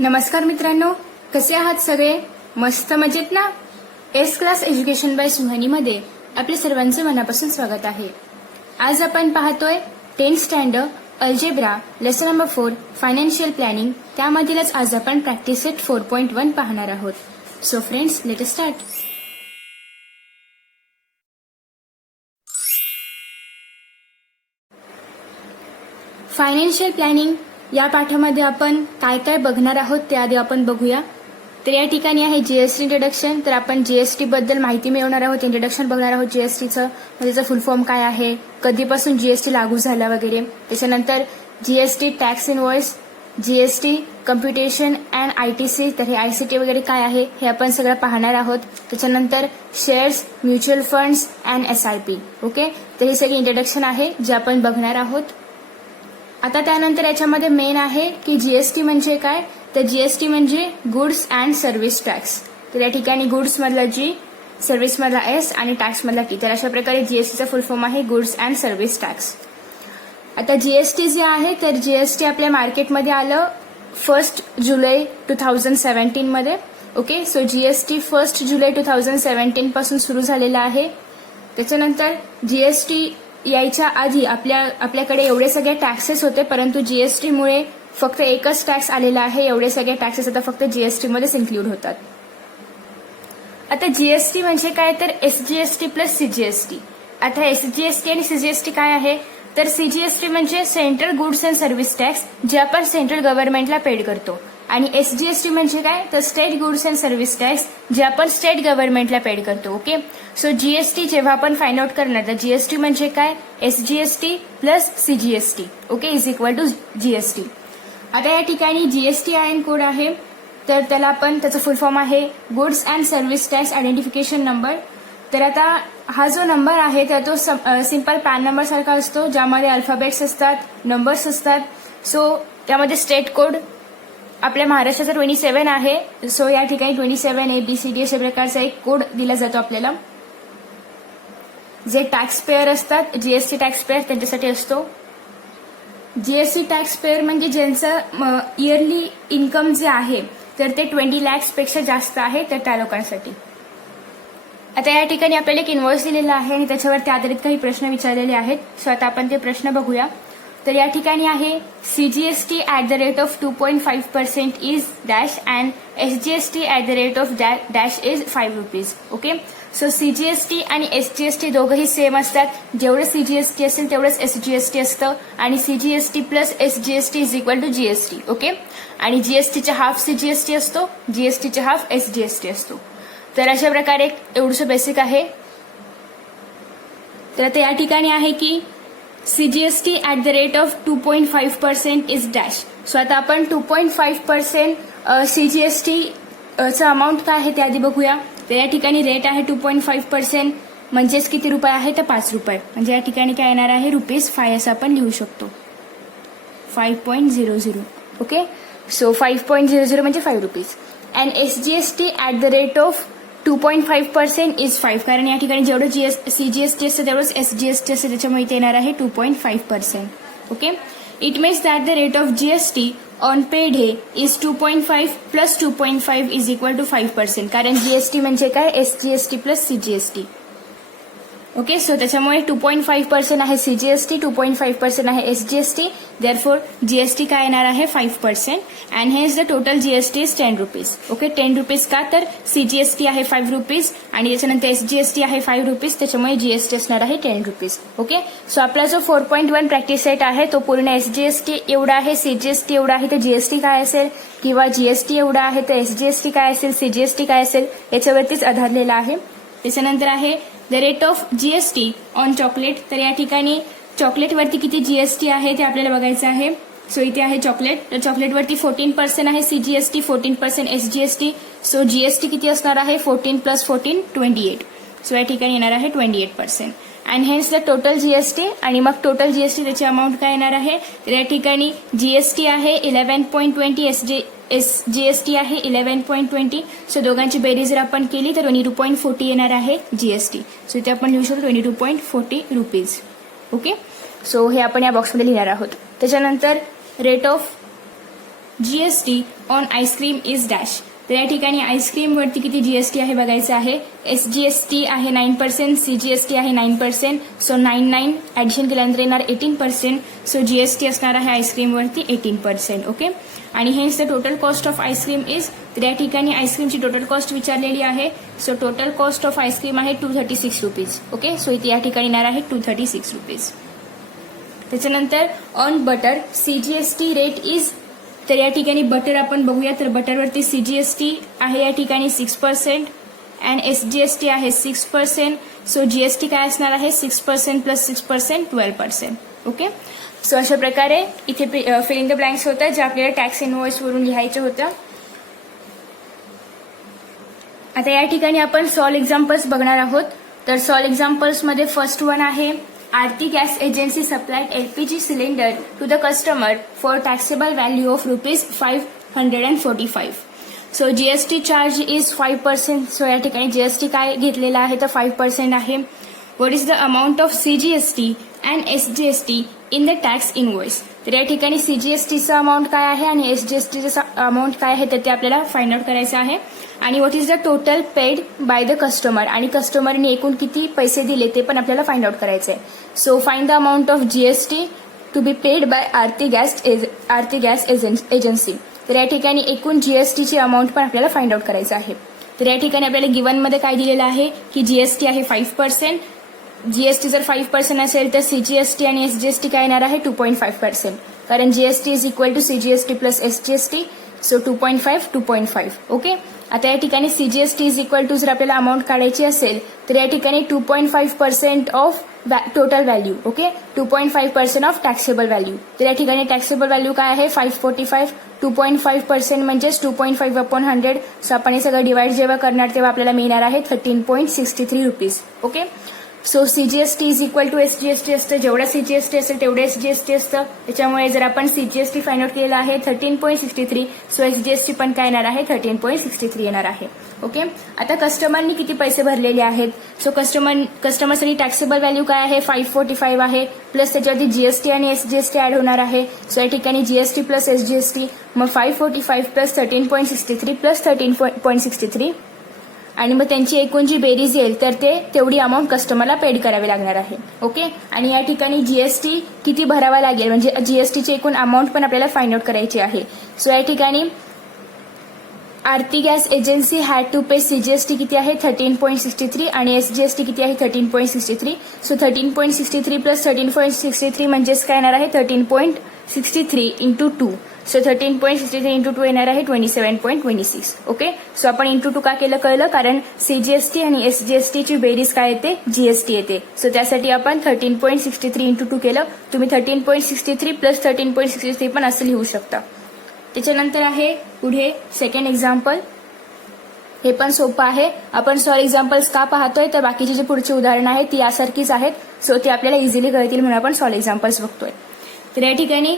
नमस्कार मित्रांनो, कसे आहात सगळे? मस्त मजेत ना? एस क्लास एज्युकेशन बाय सुहानीमध्ये आपले सर्वांचे मनापासून स्वागत आहे. आज आपण पाहतोय 10th standard algebra lesson number 4 financial planning. त्यामधीलच आज आपण प्रॅक्टिस सेट 4.1 पाहणार आहोत. So friends, let us start. Financial planning या पाठामध्ये आपण काय काय बघणार आहोत ते आधी आपण बघूया. तर या ठिकाणी आहे जीएसटी इंट्रोडक्शन. तर आपण जीएसटी बद्दल माहिती मिळवणार आहोत, इंट्रोडक्शन बघणार आहोत जीएसटीचं, त्याचा फुल फॉर्म काय आहे, कधीपासून जीएसटी लागू झाला वगैरे. त्याच्यानंतर GST tax invoice, GST computation and ITC, तर हे आयसीटी वगैरे काय आहे हे आपण सगळं पाहणार आहोत. त्याच्यानंतर shares, mutual funds and SIP. Okay, तर हे सगळे इंट्रोडक्शन आहे जे आपण बघणार आहोत. आता त्यानंतर याच्यामध्ये मेन आहे की जीएसटी म्हणजे काय. तर जीएसटी म्हणजे गुड्स अँड सर्व्हिस टॅक्स. तर या ठिकाणी गुड्स मधला जी, सर्व्हिस मधला एस आणि टॅक्स मधला टी. तर अशा प्रकारे जीएसटीचा फुल फॉर्म आहे गुड्स अँड सर्व्हिस टॅक्स. आता जीएसटी जे आहे तर जीएसटी आपल्या मार्केटमध्ये आलं 1 जुलै 2017 मध्ये. ओके, सो जीएसटी 1 जुलै 2017 पासून सुरू झालेला आहे. त्याच्यानंतर जीएसटी यायच्या आधी आपल्याकडे एवढे सगळे टॅक्सेस होते, परंतु जीएसटीमुळे फक्त एकच टॅक्स आलेला आहे. एवढे सगळे टॅक्सेस आता फक्त जीएसटी मध्येच इन्क्लूड होतात. आता जीएसटी म्हणजे काय, तर एसजीएसटी प्लस सीजीएसटी. आता एसजीएसटी आणि सीजीएसटी काय आहे, तर सीजीएसटी म्हणजे central goods and service tax, जे आपण सेंट्रल गव्हर्नमेंटला पेड करतो. आणि एसजीएसटी म्हणजे काय, तर state goods and service tax, जे आपण स्टेट गव्हर्नमेंटला पेड करतो. ओके, सो जीएसटी जेव्हा आपण फाइंड आउट करणार तर जीएसटी म्हणजे काय, SGST plus CGST. Okay, is equal to GST. आता या ठिकाणी जीएसटी आयएन कोड आहे, तर त्याला आपण त्याचा फुल फॉर्म आहे goods and service tax identification number. तर आता हा जो नंबर आहे तर तो सिंपल पॅन नंबर सारखा असतो, ज्यामध्ये अल्फाबेट्स असतात, नंबर्स असतात. सो त्यामध्ये स्टेट कोड आपल्या महाराष्ट्राचा 27 आहे. सो या ठिकाणी 27 ABCD अशा प्रकारचा एक कोड दिला जातो आपल्याला. जे टॅक्स पेयर असतात, जीएसटी टॅक्स पेयर, त्यांच्यासाठी असतो. जीएसटी टॅक्स पेयर म्हणजे ज्यांचं इयरली इन्कम जे आहे तर ते 20 lakhs पेक्षा जास्त आहे, तर त्या लोकांसाठी. आता या ठिकाणी आपल्याला एक इन्व्हॉइस दिलेला आहे आणि त्याच्यावरती आधारित काही प्रश्न विचारलेले आहेत. सो आता आपण ते प्रश्न बघूया. तर या ठिकाणी आहे CGST at the rate of 2.5% is dash and SGST at the rate of dash is 5 rupees. Okay, so CGST आणि एसजीएसटी दोघंही सेम असतात. जेवढं सीजीएसटी असेल तेवढंच एसजीएसटी असतं आणि CGST plus SGST is equal to GST. Okay, आणि जीएसटीचा हाफ सीजीएसटी असतो, जीएसटीचा हाफ एसजीएसटी असतो. तर अशा प्रकारे एवढंसं बेसिक आहे. तर आता या ठिकाणी आहे की CGST at the rate of 2.5% is dash. So आता आपण 2.5% सीजीएसटीचं अमाऊंट काय आहे ते आधी बघूया. तर या ठिकाणी रेट आहे 2.5%, म्हणजेच किती रुपये आहे तर 5 रुपये. म्हणजे या ठिकाणी काय येणार आहे ₹5 असं आपण लिहू शकतो, 5.00. ओके, सो 5.00 म्हणजे 5 rupees. And SGST at the rate of 2.5% is 5, कारण या ठिकाणी जेवढं सीजीएसटी असतं तेवढंच एसजीएसटी असतं, त्याच्यामुळे इथे येणार आहे 2.5%. Okay, it means that the rate of GST on paid हे is 2.5 plus 2.5 is equal to 5%, कारण जीएसटी म्हणजे काय, SGST plus CGST. Okay, so त्याच्यामुळे 2.5% आहे सीजीएसटी, 2.5% आहे एसजीएसटी, देअरफॉर जीएसटी काय येणार आहे 5%. And hedge the total GST is 10 rupees. Okay, 10 rupees का, तर सीजीएसटी आहे 5 रुपीज आणि त्याच्यानंतर एसजीएसटी आहे 5 रुपीज, त्याच्यामुळे जीएसटी असणार आहे 10 रुपीज. ओके, सो आपला जो 4.1 प्रॅक्टिस सेट आहे तो पूर्ण एसजीएसटी एवढा आहे, सीजीएसटी एवढा आहे तर जीएसटी काय असेल, किंवा जीएसटी एवढा आहे तर एसजीएसटी काय असेल, सीजीएसटी काय असेल, याच्यावरतीच आधारलेला आहे. त्याच्यानंतर आहे the rate of GST on chocolate. तर या ठिकाणी चॉकलेटवरती किती जीएसटी आहे ते आपल्याला बघायचं आहे. सो इथे आहे चॉकलेट, तर चॉकलेटवरती 14% आहे सीजीएसटी, 14% एसजीएसटी. सो जीएसटी किती असणार आहे, 14 प्लस 14 28. सो या ठिकाणी येणार आहे 28%. And hence the total GST, आणि मग टोटल जीएसटी त्याची अमाऊंट काय येणार आहे, तर या ठिकाणी जीएसटी आहे 11.20, जीएसटी आहे 11.20. सो दोघांची बेरीज जर आपण केली तर 22.40 येणार आहे जीएसटी. सो इथे आपण लिहू शकतो 22.40 रुपीज. ओके, सो हे आपण या बॉक्समध्ये लिहिणार आहोत. त्याच्यानंतर rate of GST on ice cream is dash. तर या ठिकाणी आईस्क्रीमवरती किती GST आहे बघायचं आहे. SGST आहे 9%, CGST आहे 9%, सो 9 ॲडिशन केल्यानंतर येणार 18%. सो GST असणार आहे आईस्क्रीमवरती 18%. ओके. आणि hence the total cost of ice cream is. तर या ठिकाणी आईस्क्रीमची टोटल कॉस्ट विचारलेली आहे. So total cost of ice cream आहे 236 रुपीज. ओके. सो इथे या ठिकाणी येणार आहे 236 रुपीज. त्याच्यानंतर on butter CGST rate is. तर या ठिकाणी बटर आपण बघूया. तर बटरवरती CGST आहे या ठिकाणी 6% अँड SGST आहे 6%. सो GST काय असणार आहे 6% प्लस 6% 12%. ओके. सो अशा प्रकारे इथे फिलिंग द ब्लँक्स होतं जे आपल्याला टॅक्स इनव्हॉइस वरून लिहायचं होतं. आता या ठिकाणी आपण सॉल्व एक्झाम्पल्स बघणार आहोत. तर सॉल्व एक्झाम्पल्समध्ये फर्स्ट वन आहे Aarti Gas Agency supplied LPG cylinder to the customer for taxable value of ₹545. So GST charge is 5%. So या ठिकाणी GST काय घेतलेला आहे तर 5% आहे. What is the amount of CGST and SGST in the tax invoice? तर या ठिकाणी CGSTचा अमाऊंट काय आहे आणि SGSTचा अमाऊंट काय आहे तर ते आपल्याला फाइंड आउट करायचं आहे. आणि what is the total paid by the customer आणि कस्टमरने एकूण किती पैसे दिले ते पण आपल्याला फाइंड आउट करायचं आहे. So find the amount of GST to be paid by Aarti gas agency. तर या ठिकाणी एकूण GSTची अमाऊंट पण आपल्याला फाइंड आउट करायचं आहे. तर या ठिकाणी आपल्याला गिव्हनमध्ये काय दिलेलं आहे की GST आहे 5%. GST जर 5% असेल तर CGST आणि SGST काय येणार आहे 2.5%. कारण GST is equal to CGST plus SGST. So 2.5. Okay. आता या ठिकाणी CGST इज इक्वल टू जर आपल्याला अमाऊंट काढायची असेल तर या ठिकाणी 2.5% of total value. Okay. 2.5% of taxable value. तर या ठिकाणी टॅक्सेबल व्हॅल्यू काय आहे 545. 2.5% म्हणजेच 2.5/100. सो आपण हे सगळं डिवाइड जेव्हा करणार तेव्हा आपल्याला मिळणार आहे 13.63 rupees. Okay. So CGST is equal to SGST असतं. जेवढा CGST असेल तेवढं SGST असतं. त्याच्यामुळे जर आपण CGST फाइंड आउट केलेला आहे 13.63. सो SGST पण काय येणार आहे 13.63 येणार आहे. ओके. आता कस्टमरनी किती पैसे भरलेले आहेत. सो कस्टमरसाठी टॅक्सेबल व्हॅल्यू काय आहे 545 आहे. प्लस त्याच्यावरती GST आणि SGST ऍड होणार आहे. सो या ठिकाणी GST प्लस SGST मग 545 प्लस 13.63 प्लस 13.63 आणि मग त्यांची एकूण जी बेरीज येईल तर ते तेवढी अमाऊंट कस्टमरला पेड करावी लागणार आहे. ओके. आणि या ठिकाणी GST किती भरावा लागेल म्हणजे GSTची एकूण अमाऊंट पण आपल्याला फाइंड आउट करायची आहे. सो या ठिकाणी Aarti gas agency had to pay CGST किती आहे 13.63 आणि SGST किती आहे 13.63. सो 13.63 प्लस 13.63 म्हणजेच काय येणार आहे 13.63 इंटू 2. सो 13.63 इंटू 2 येणार आहे 27.26. ओके. सो आपण इंटू 2 का केलं कळलं कारण CGST आणि SGSTची बेरीज काय येते GST येते. सो त्यासाठी आपण 13.63 इंटू 2 केलं. तुम्ही 13.63 प्लस 13.63 पण असं लिहू शकता. त्याच्यानंतर आहे पुढे सेकंड एक्झाम्पल. हे पण सोपं आहे. आपण सॉल्व एक्झाम्पल्स का पाहतोय तर बाकीची जी पुढची उदाहरणं आहेत ती यासारखीच आहेत. सो ती आपल्याला इझिली कळतील म्हणून आपण सॉल्व एक्झाम्पल्स बघतोय. तर या ठिकाणी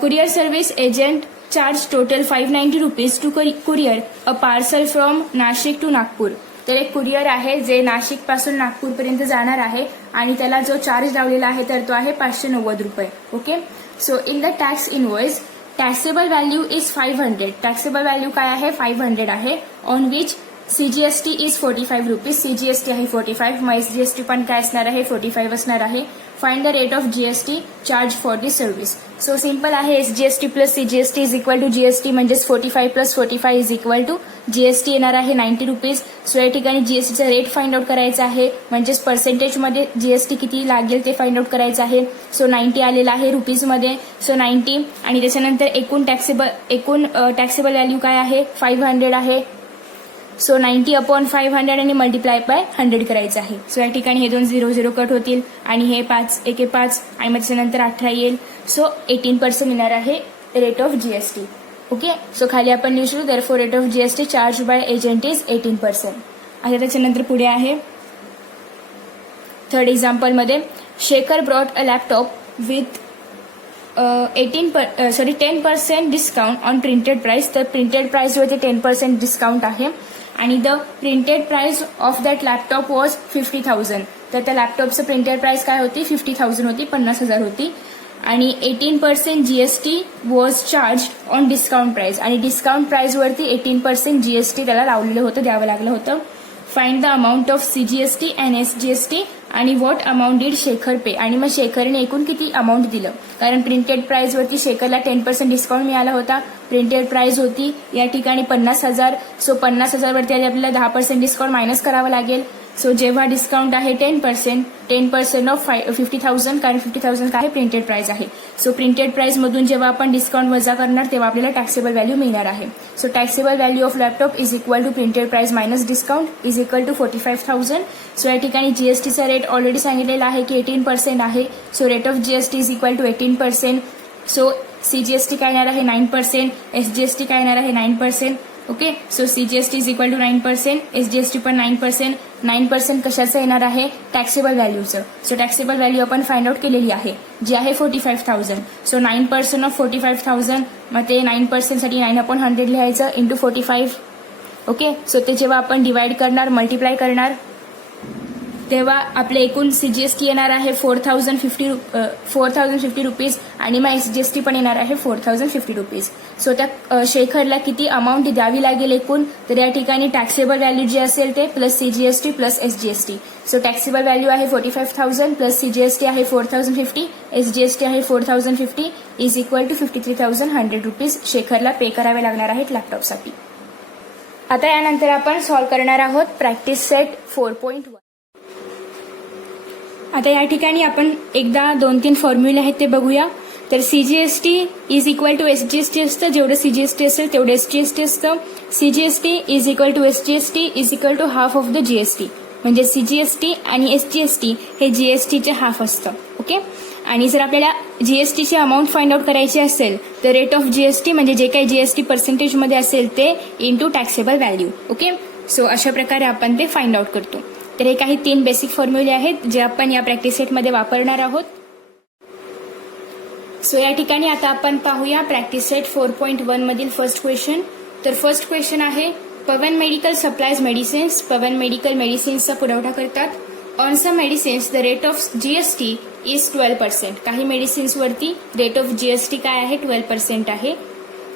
courier service agent charge total 590 rupees to courier a parcel from Nashik to Nagpur. तर एक कुरिअर आहे जे नाशिक पासून नागपूरपर्यंत जाणार आहे आणि त्याला जो चार्ज लावलेला आहे तर तो आहे 590 रुपये. Okay. So in the tax invoice taxable value is 500. Taxable value काय आहे 500 आहे. On which CGST is 45 rupees. CGST आहे 45. मग SGST पण काय असणार आहे 45 असणार आहे. Find the rate of GST charge for this service. So simple आहे SGST plus CGST is equal to GST म्हणजेच 45 plus 45 is equal to GST येणार आहे 90 रुपीज. सो या ठिकाणी GSTचा रेट फाइंड आउट करायचा आहे म्हणजेच पर्सेंटेजमध्ये GST किती लागेल ते फाइंड आउट करायचं आहे. सो 90 आलेला आहे रुपीजमध्ये. सो 90 आणि त्याच्यानंतर एकूण टॅक्सेबल व्हॅल्यू काय आहे 500 आहे. सो 90/500 आणि मल्टिप्लाय बाय 100 करायचं आहे. सो या ठिकाणी हे 2 0 कट होतील आणि हे 5 1 5 आणि मग त्याच्यानंतर 18 येईल. सो 18% येणार आहे rate of GST. Okay. So खाली आपण लिहू शकतो therefore rate of GST charge by agent is 18%. आता त्याच्यानंतर पुढे आहे थर्ड एक्झाम्पलमध्ये Shekhar brought a laptop with 10% discount on printed price. तर प्रिंटेड प्राइसवरती 10% डिस्काउंट आहे आणि the printed price of that laptop was 50,000. तर त्या लॅपटॉपचं प्रिंटेड प्राइस काय होती 50,000 होती 50,000 होती. आणि 18% GST was charge on discount price आणि डिस्काउंट प्राइसवरती 18% जीएसटी त्याला लावलेलं होतं, द्यावं लागलं होतं. Find the amount of CGST and SGST आणि व्हॉट अमाऊंट डीड शेखर पे. आणि मग शेखरने एकूण किती अमाऊंट दिलं, कारण प्रिंटेड प्राइसवरती शेखरला 10% डिस्काउंट मिळाला होता. प्रिंटेड प्राइस होती या ठिकाणी 50,000. सो 50,000 वरती आपल्याला 10% डिस्काउंट मायनस करावं लागेल. सो जेव्हा डिस्काउंट आहे 10% ऑफ 50,000, कारण 50,000 काय प्रिंटेड प्राइस आहे. सो प्रिंटेड प्राइस मधून जेव्हा आपण डिस्काउंट वजा करणार तेव्हा आपल्याला टॅक्सेबल व्हॅल्यू मिळणार आहे. So taxable value of laptop is equal to printed price minus discount is equal to 45,000. So या ठिकाणी जीएसटीचा रेट ऑलरेडी सांगितलेला आहे की 18% आहे. So rate of GST is equal to 18%. So CGST काय येणार आहे 9%, एसजीएसटी काय येणार आहे 9%. Okay, so CGST is equal to 9%, SGST पण 9%. 9% कशाचं येणार आहे, टॅक्सेबल व्हॅल्यूचं. सो टॅक्सेबल व्हॅल्यू आपण फाइंड आउट केलेली आहे, जी आहे 45,000. सो 9% ऑफ 45,000, मग ते 9% साठी 9/100 लिहायचं इंटू 45. ओके, सो ते जेव्हा आपण डिवाइड करणार, मल्टिप्लाय करणार, तेव्हा आपले एकूण सीजीएसटी येणार आहे 4,050 रुपीज आणि मग एसजीएसटी पण येणार आहे 4,050 रुपीज. सो त्या शेखरला किती अमाऊंट द्यावी लागेल एकूण, तर या ठिकाणी टॅक्सेबल व्हॅल्यू जे असेल ते plus CGST plus SGST. So taxable value आहे 45,000 प्लस सीजीएसटी आहे 4,050, एसजीएसटी आहे 4,050 इज इक्वल टू 53,100 रुपीज शेखरला पे करावे लागणार आहेत लॅपटॉपसाठी. आता यानंतर आपण सॉल्व्ह करणार आहोत प्रॅक्टिस सेट 4.1. आता या ठिकाणी आपण एकदा 2-3 फॉर्म्युले आहेत ते बघूया. तर CGST is equal to SGST असतं, जेवढं सीजीएसटी असेल तेवढं एसजीएसटी असतं. CGST is equal to SGST is equal to half of the GST. म्हणजे सीजीएसटी आणि एसजीएसटी हे जीएसटीचे हाफ असतं. ओके, आणि जर आपल्याला जीएसटीची अमाऊंट फाइंड आउट करायची असेल तर रेट ऑफ जीएसटी म्हणजे जे काही जीएसटी पर्सेंटेजमध्ये असेल ते into taxable value. Okay, so अशा प्रकारे आपण ते फाइंड आउट करतो. तर हे काही 3 बेसिक फॉर्म्युले आहेत जे आपण या प्रॅक्टिस सेटमध्ये वापरणार आहोत. सो या ठिकाणी आता आपण पाहूया प्रॅक्टिस सेट 4.1 मधील फर्स्ट क्वेश्चन. तर फर्स्ट क्वेश्चन आहे, Pawan medical supplies medicines. Pawan medical मेडिसिन्सचा पुरवठा करतात. On some medicines the rate of GST is 12%. काही मेडिसिन्सवरती रेट ऑफ जीएसटी काय आहे 12% आहे.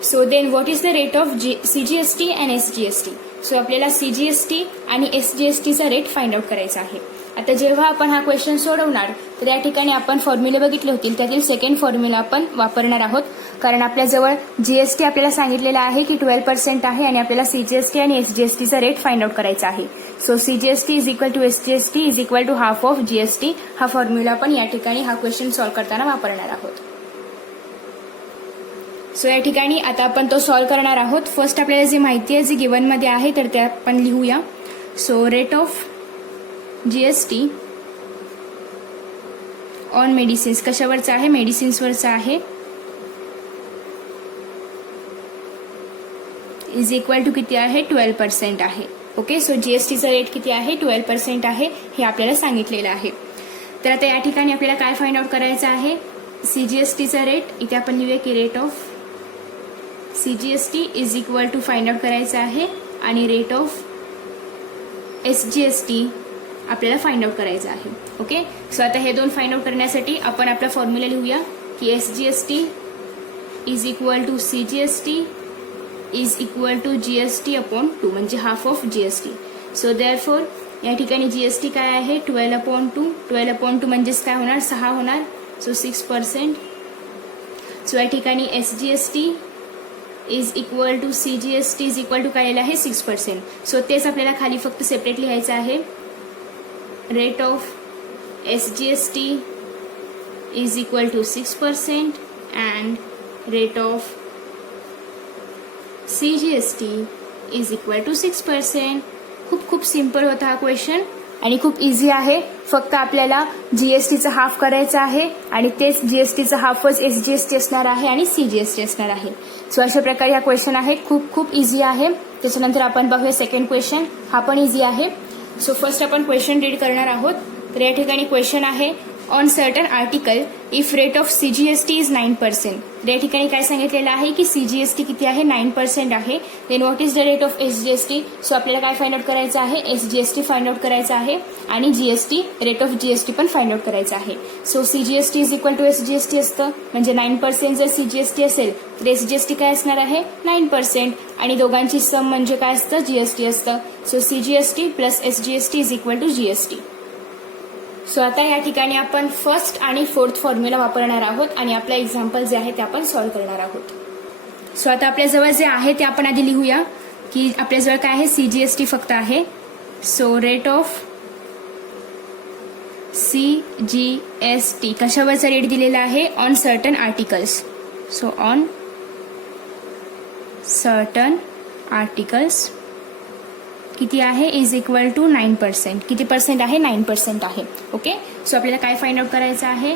So then what is the rate of CGST and SGST. So आपल्याला सीजीएसटी आणि एसजीएसटीचा रेट फाइंड आउट करायचा आहे. आता जेव्हा आपण हा क्वेश्चन सोडवणार तर या ठिकाणी आपण फॉर्म्युले बघितले होतील, त्यातील सेकंड फॉर्म्युला आपण वापरणार आहोत, कारण आपल्याजवळ जीएसटी आपल्याला सांगितलेला आहे की 12% आहे आणि आपल्याला सीजीएसटी आणि एसजीएसटीचा रेट फाइंड आउट करायचा आहे. So CGST is equal to SGST is equal to half of GST. हा फॉर्म्युला आपण या ठिकाणी हा क्वेश्चन सॉल्व्ह करताना वापरणार आहोत. सो या ठिकाणी आता आपण तो सॉल्व्ह करणार आहोत. फर्स्ट आपल्याला जी माहिती आहे जी गिव्हनमध्ये आहे तर ते आपण लिहूया. So rate of GST on medicines कशावरचा आहे, मेडिसिन्सवरचा आहे, इज इक्वल टू किती आहे 12% आहे. ओके, सो जीएसटीचा रेट किती आहे 12% आहे हे आपल्याला सांगितलेलं आहे. तर आता या ठिकाणी आपल्याला काय फाइंड आउट करायचं आहे, सीजीएसटीचा रेट इथे आपण लिहूया की rate of CGST is equal to find out करायचं आहे आणि रेट ऑफ एसजीएसटी आपल्याला फाइंड आउट करायचं आहे. ओके, सो आता हे दोन फाइंड आउट करण्यासाठी आपण आपला फॉर्म्युला लिहूया की SGST is equal to CGST is equal to GST upon 2 म्हणजे half of GST. So therefore या ठिकाणी जीएसटी काय आहे 12/2. 12/2 म्हणजेच काय होणार 6 होणार. सो 6%. सो या ठिकाणी SGST is equal to CGST is equal to काय आलेलं आहे 6%. सो तेच आपल्याला खाली फक्त सेपरेट लिहायचं आहे. Rate of SGST is equal to 6% and rate of CGST is equal to 6%. खूप सिंपल होता हा क्वेश्चन आणि खूप इझी आहे. फक्त आपल्याला जीएसटीचा हाफ करायचा आहे आणि तेच जीएसटीचा हाफच एसजीएसटी असणार आहे आणि सीजीएसटी असणार आहे. सो अशा प्रकारे हा क्वेश्चन आहे, खूप इझी आहे. त्याच्यानंतर आपण बघूया सेकंड क्वेश्चन, हा पण इझी आहे. सो फर्स्ट आपण क्वेश्चन रीड करणार आहोत. तर या ठिकाणी क्वेश्चन आहे, on certain article if rate of CGST is 9%. या ठिकाणी काय सांगितलेलं आहे की सीजीएसटी किती आहे 9% आहे. Then what is the rate of SGST. So आपल्याला काय फाइंड आउट करायचं आहे एसजीएसटी फाइंड आउट करायचं आहे आणि जीएसटी रेट ऑफ जीएसटी पण फाइंड आउट करायचं आहे. So CGST is equal to SGST असतं म्हणजे 9% जर सीजीएसटी असेल तर एसजीएसटी काय असणार आहे 9% आणि दोघांची सम म्हणजे काय असतं जीएसटी असतं. So CGST plus SGST is equal to GST. So आता या ठिकाणी आपण फर्स्ट आणि फोर्थ फॉर्म्युला वापरणार आहोत आणि आपला एक्झाम्पल जे आहे ते आपण सॉल्व्ह करणार आहोत. सो आता आपल्याजवळ जे आहे ते आपण आधी लिहूया की आपल्याजवळ काय आहे सीजीएसटी फक्त आहे. सो रेट ऑफ सीजीएसटी कशावरचा रेट दिलेला आहे on certain articles. So on certain articles किती आहे इज इक्वल टू 9%. किती पर्सेंट आहे 9% आहे. ओके. सो आपल्याला काय फाइंड आउट करायचं आहे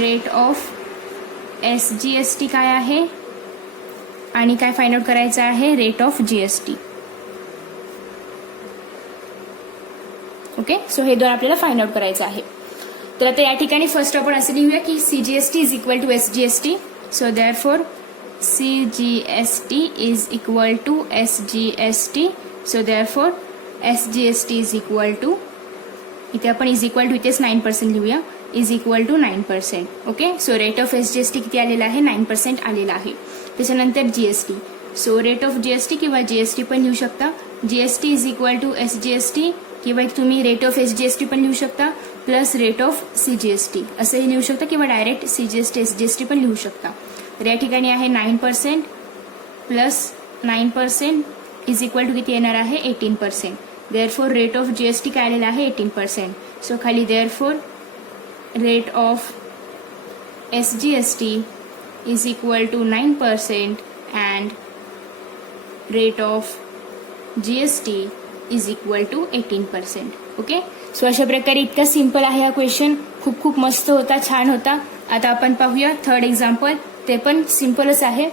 रेट ऑफ एसजीएसटी काय आहे आणि काय फाइंड आउट करायचं आहे rate of GST. Okay. So हे दोन आपल्याला फाइंड आउट करायचं आहे. तर आता या ठिकाणी फर्स्ट आपण असं लिहूया की CGST is equal to SGST. So therefore CGST is equal to SGST. So therefore SGST is equal to इथे आपण इज इक्वल टू इथेच 9% लिहूया is equal to 9%. Okay. So rate of SGST किती आलेला आहे 9% आलेला आहे. त्याच्यानंतर GST. So rate of GST किंवा जीएसटी पण लिहू शकता. GST is equal to SGST किंवा तुम्ही रेट ऑफ एसजीएसटी पण लिहू शकता प्लस रेट ऑफ सीजीएसटी असंही लिहू शकता किंवा डायरेक्ट सीजीएसटी एसजीएसटी पण लिहू शकता. तर या ठिकाणी आहे 9% प्लस 9% इज इक्वल टू किती येणार आहे 18%. देअरफॉर रेट ऑफ जीएसटी काय आलेला आहे 18%. सो खाली therefore rate of SGST is equal to 9% and rate of GST is equal to 18%. Okay. So अशा प्रकारे इतका सिंपल आहे हा क्वेश्चन. खूप खूप मस्त होता, छान होता. आता आपण पाहूया थर्ड एक्झाम्पल. ते पण सिंपलच आहे.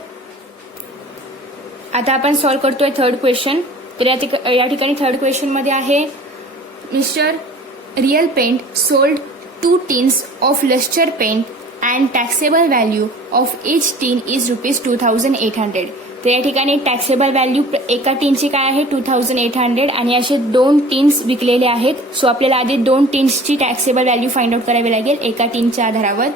आता आपण सॉल्व्ह करतोय थर्ड क्वेश्चन. तर या ठिकाणी थर्ड क्वेश्चन मध्ये आहे Mister Real Paint sold 2 tins of lustre paint and taxable value of each tin is ₹2800. तर या ठिकाणी टॅक्सेबल व्हॅल्यू एका टीनची काय आहे 2800 आणि असे 2 टीन्स विकलेले आहेत. सो आपल्याला आधी 2 टीन्सची टॅक्सेबल व्हॅल्यू फाइंड आउट करावी लागेल एका टीनच्या आधारावर.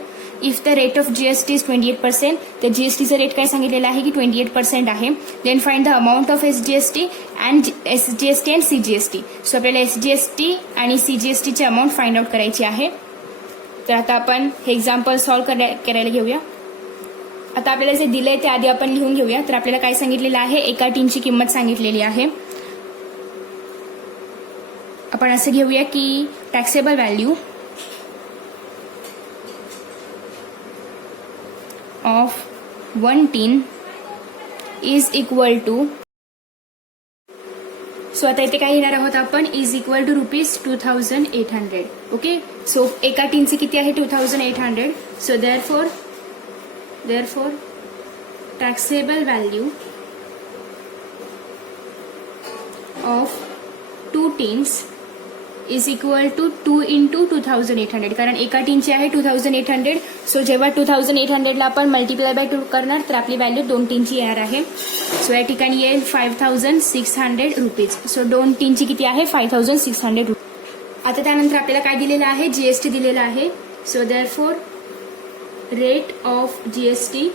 If the rate of GST is 28%, तर जीएसटीचा रेट काय सांगितलेला आहे की 28% आहे. Then find the amount of SGST and SGST and CGST. So आपल्याला एसजीएसटी आणि सीजीएसटीची अमाऊंट फाइंड आउट करायची आहे. तर आता आपण हे एक्झाम्पल सॉल्व्ह करायला घेऊया. आता आपल्याला जे दिलंय ते आधी आपण लिहून घेऊया. तर आपल्याला काय सांगितलेलं आहे एका टीनची किंमत सांगितलेली आहे. आपण असं घेऊया की taxable value of 1 tin is equal to. So आता इथे काय लिहिणार आहोत आपण is equal to ₹2800. Okay. So एका टीनचे किती आहे 2800. So therefore taxable value of 2 tins is equal to 2 into 2800. कारण एका टीनची आहे 2800. सो जेव्हा 2800 ला आपण मल्टिप्लाय बाय 2 करणार तर आपली व्हॅल्यू 2 टीनची येणार आहे. सो या ठिकाणी येईल ₹5600. सो 2 टीनची किती आहे ₹5600. आता त्यानंतर आपल्याला काय दिलेलं आहे जीएसटी दिलेला आहे. So therefore rate of GST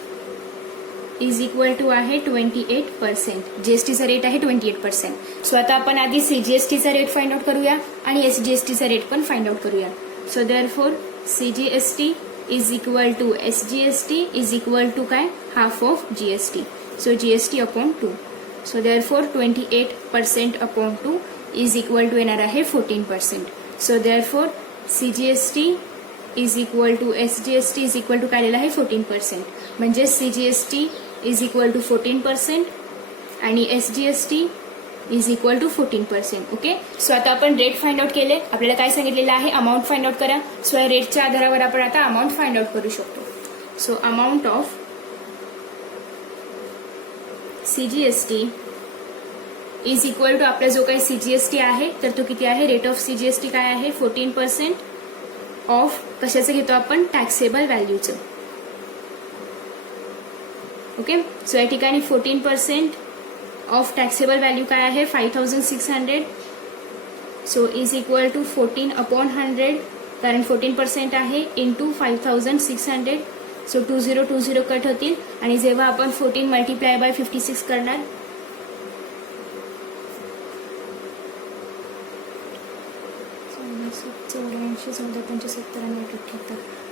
is equal to आहे 28%. जीएसटीचा रेट आहे 28%. सो आता आपण आधी सीजीएसटीचा रेट फाइंड आउट करूया आणि एसजीएसटीचा रेट पण फाइंड आउट करूया. So therefore CGST is equal to SGST is equal to काय half of GST. So GST upon 2. So therefore 28% upon 2 is equal to येणार आहे 14%. So therefore CGST is equal to SGST is equal to काय आलेलं आहे 14%. म्हणजे CGST is equal to 14% आणि SGST is equal to 14%. Okay. So आता आपण rate find out केले. आपल्याला काय सांगितलेलं आहे अमाऊंट फाइंड आउट करा. सो या रेटच्या आधारावर आपण आता अमाऊंट फाइंड आउट करू शकतो. So amount of CGST is equal to आपला जो काही सीजीएसटी आहे तर तो किती आहे रेट ऑफ सीजीएसटी काय आहे 14% ऑफ कशाचं घेतो आपण, टॅक्सेबल व्हॅल्यूचं. ओके, सो या ठिकाणी 14% ऑफ टॅक्सेबल व्हॅल्यू काय आहे, 5600. सो इज इक्वल टू 14/100, कारण 14% आहे, इंटू 5600. सो 2020 कट होतील आणि जेव्हा आपण 14 मल्टिप्लाय बाय 56 करणार,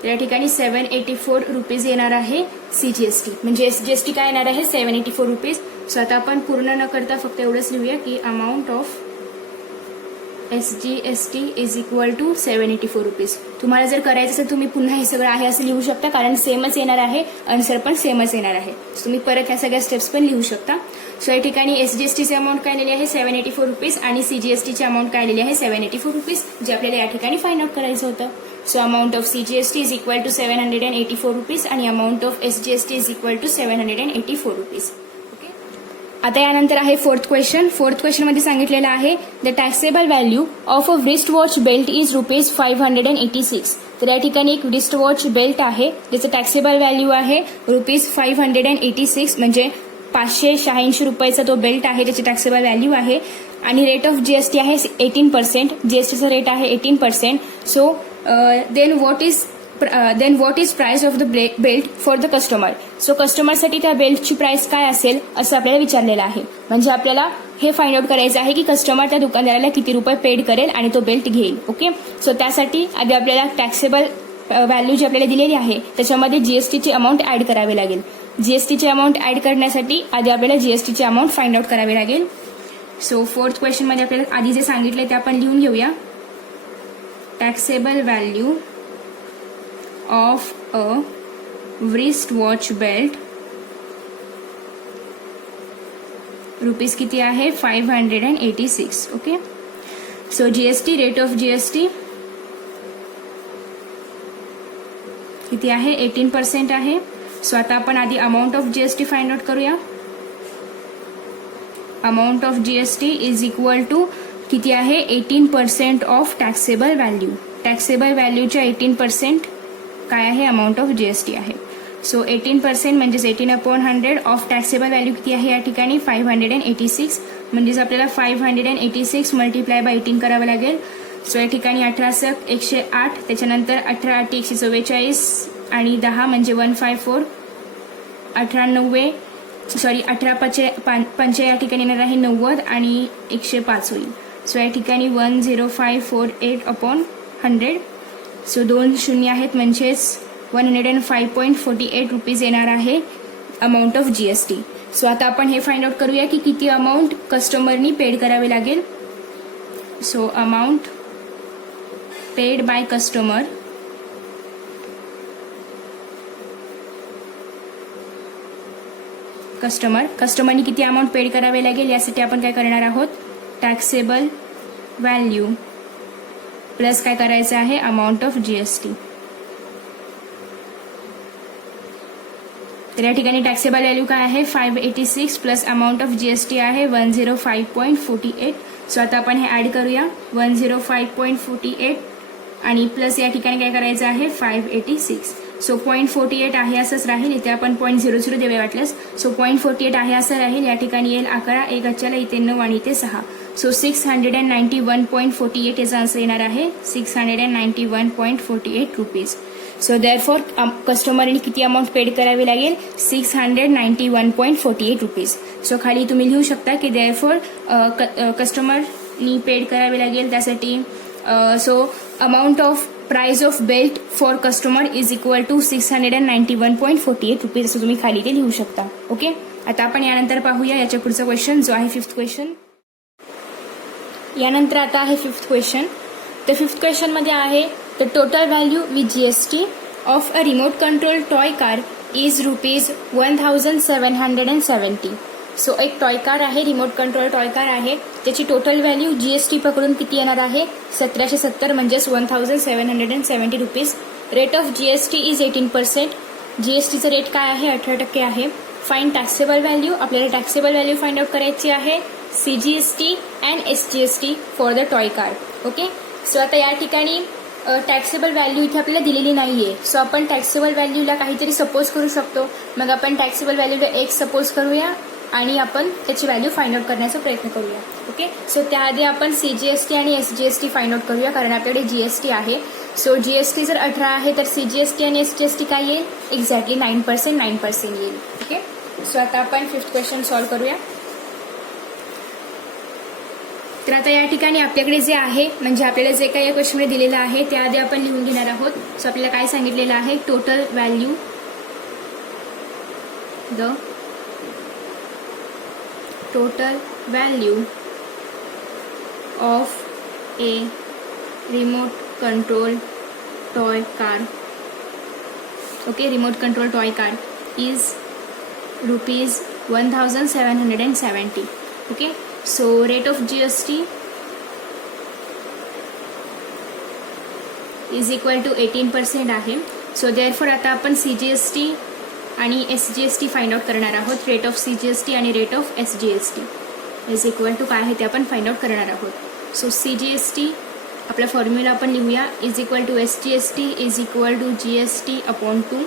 तर या ठिकाणी 784 रुपीज येणार आहे CGST, म्हणजे SGST काय येणार आहे, 784 रुपीज. सो आता आपण पूर्ण न करता फक्त एवढंच लिहूया की amount of SGST is equal to 784 rupees. तुम्हाला जर करायचं असेल तुम्ही पुन्हा हे सगळं आहे असं लिहू शकता, कारण सेमच येणार आहे, आन्सर पण सेमच येणार आहे. तुम्ही परत ह्या सगळ्या स्टेप्स पण लिहू शकता. सो या ठिकाणी SGSTची अमाऊंट काय आलेली आहे, 784 रुपीज, आणि CGSTची अमाऊंट काय आलेली आहे, 784 रुपीज, जे आपल्याला या ठिकाणी फाइंड आउट करायचं होतं. So amount of CGST is equal to 784 rupees आणि amount of SGST is equal to 784 rupees. आता यानंतर आहे फोर्थ क्वेश्चन. फोर्थ क्वेश्चन मध्ये सांगितलेलं आहे the taxable value of a wrist watch belt is ₹586. तर या ठिकाणी एक रिस्ट वॉच बेल्ट आहे, ज्याचं टॅक्सेबल व्हॅल्यू आहे ₹586, म्हणजे 586 रुपयाचा तो बेल्ट आहे, त्याची टॅक्सेबल व्हॅल्यू आहे. आणि रेट ऑफ GST आहे 18%, GSTचा रेट आहे 18%. So then what is price of the belt for the customer. So कस्टमरसाठी त्या बेल्टची प्राइस काय असेल असं आपल्याला विचारलेलं आहे. म्हणजे आपल्याला हे फाइंड आउट करायचं आहे की कस्टमर त्या दुकानदाराला किती रुपये पेड करेल आणि तो बेल्ट घेईल. ओके, सो त्यासाठी आधी आपल्याला टॅक्सेबल व्हॅल्यू जी आपल्याला दिलेली आहे त्याच्यामध्ये GSTची अमाऊंट ऍड करावी लागेल. GSTची अमाऊंट ऍड करण्यासाठी आधी आपल्याला GSTची अमाऊंट फाइंड आउट करावी लागेल. सो फोर्थ क्वेश्चन मध्ये आपल्याला आधी जे सांगितले ते आपण लिहून घेऊया. Taxable value of a wrist watch belt rupees किती आहे, 586. Okay, so GST, rate of GST किती आहे, 18% आहे. सो आता आपण आधी amount of GST find out करूया. Amount of GST is equal to किती आहे, 18% ऑफ टॅक्सेबल व्हॅल्यू. टॅक्सेबल व्हॅल्यूच्या 18% काय आहे, अमाऊंट ऑफ GST आहे. सो 18% म्हणजेच 18/100 ऑफ टॅक्सेबल व्हॅल्यू किती आहे या ठिकाणी, 586. म्हणजेच आपल्याला 586 मल्टिप्लाय बाय 18 करावं लागेल. सो या ठिकाणी 18 108, त्याच्यानंतर 18 144 आणि 10 म्हणजे 154. 18 या ठिकाणी येणार आहे 90 आणि 105 होईल. सो या ठिकाणी 10548/100. सो 2 शून्य आहेत, म्हणजेच 105.48 रुपीज येणार आहे अमाऊंट ऑफ GST. सो आता आपण हे फाइंड आउट करूया की किती अमाऊंट कस्टमरनी पेड करावी लागेल. So amount paid by customer कस्टमरनी किती अमाऊंट पेड करावे लागेल यासाठी आपण काय करणार आहोत, टॅक्सेबल व्हॅल्यू प्लस काय करायचं आहे, अमाऊंट ऑफ GST. तर या ठिकाणी टॅक्सेबल व्हॅल्यू काय आहे, 586 प्लस अमाऊंट ऑफ GST आहे 105.48. सो आता आपण हे ऍड करूया, 105.48 आणि प्लस या ठिकाणी काय करायचं आहे, 586. सो 0.48 आहे असंच राहील, इथे आपण 0.00 देऊया वाटल्यास. सो 0.48 आहे असं राहील. या ठिकाणी येईल 11, 1 अच्च्याला इथे 9 आणि इथे 6. सो 691.48 याचा आन्सर येणार आहे, 691.48 रुपीज. सो देअरफॉर कस्टमरनी किती अमाऊंट पेड करावी लागेल, 691.48 रुपीज. सो खाली तुम्ही लिहू शकता की देअरफॉर कस्टमरनी पेड करावी लागेल त्यासाठी. So amount of price of belt for customer is equal to 691.48 rupees, असं तुम्ही खाली ते लिहू शकता. ओके, आता आपण यानंतर पाहूया याच्या पुढचा क्वेश्चन जो आहे फिफ्थ क्वेश्चन. यानंतर आता आहे फिफ्थ क्वेश्चन. तर फिफ्थ क्वेश्चन मध्ये आहे the total value with GST of a remote control toy car is ₹1770. So एक टॉय कार आहे, रिमोट कंट्रोल टॉय कार आहे, त्याची टोटल व्हॅल्यू GST पकडून किती येणार आहे, 1770 म्हणजेच 1770 rupees. Rate of GST is 18%. GSTचं रेट काय आहे, 18% आहे. फाइंड टॅक्सेबल व्हॅल्यू, आपल्याला टॅक्सेबल व्हॅल्यू फाइंड आउट करायची आहे CGST and SGST for the toy car. Okay, so आता या ठिकाणी टॅक्सेबल व्हॅल्यू इथे आपल्याला दिलेली नाहीये. सो आपण टॅक्सेबल व्हॅल्यूला काहीतरी सपोज करू शकतो. मग आपण टॅक्सेबल व्हॅल्यूला एक्स सपोज करूया आणि आपण त्याची व्हॅल्यू फाइंड आउट करण्याचा प्रयत्न करूया. ओके, सो त्याआधी आपण CGST आणि SGST फाइंड आउट करूया, कारण आपल्याकडे GST आहे. सो GST जर 18 आहे तर CGST आणि SGST काय येईल? एक्झॅक्टली 9% येईल. ओके, सो आता आपण 5th क्वेश्चन सॉल्व्ह करूया. तर आता या ठिकाणी आपल्याकडे जे आहे म्हणजे आपल्याला जे काही या क्वेश्चनमध्ये दिलेलं आहे त्याआधी आपण लिहून घेणार आहोत. सो आपल्याला काय सांगितलेलं आहे? Total value of a remote control toy car. Okay, remote control toy car is ₹1,770. Okay, so rate of GST is equal to 18% आहे. सो देअरफॉर आता आपण CGST आणि SGST फाइंड आउट करणार आहोत. रेट ऑफ CGST आणि rate of SGST is equal to काय आहे ते आपण फाइंड आउट करणार आहोत. सो CGST आपला फॉर्म्युला आपण लिहूया, is equal to SGST is equal to GST upon 2.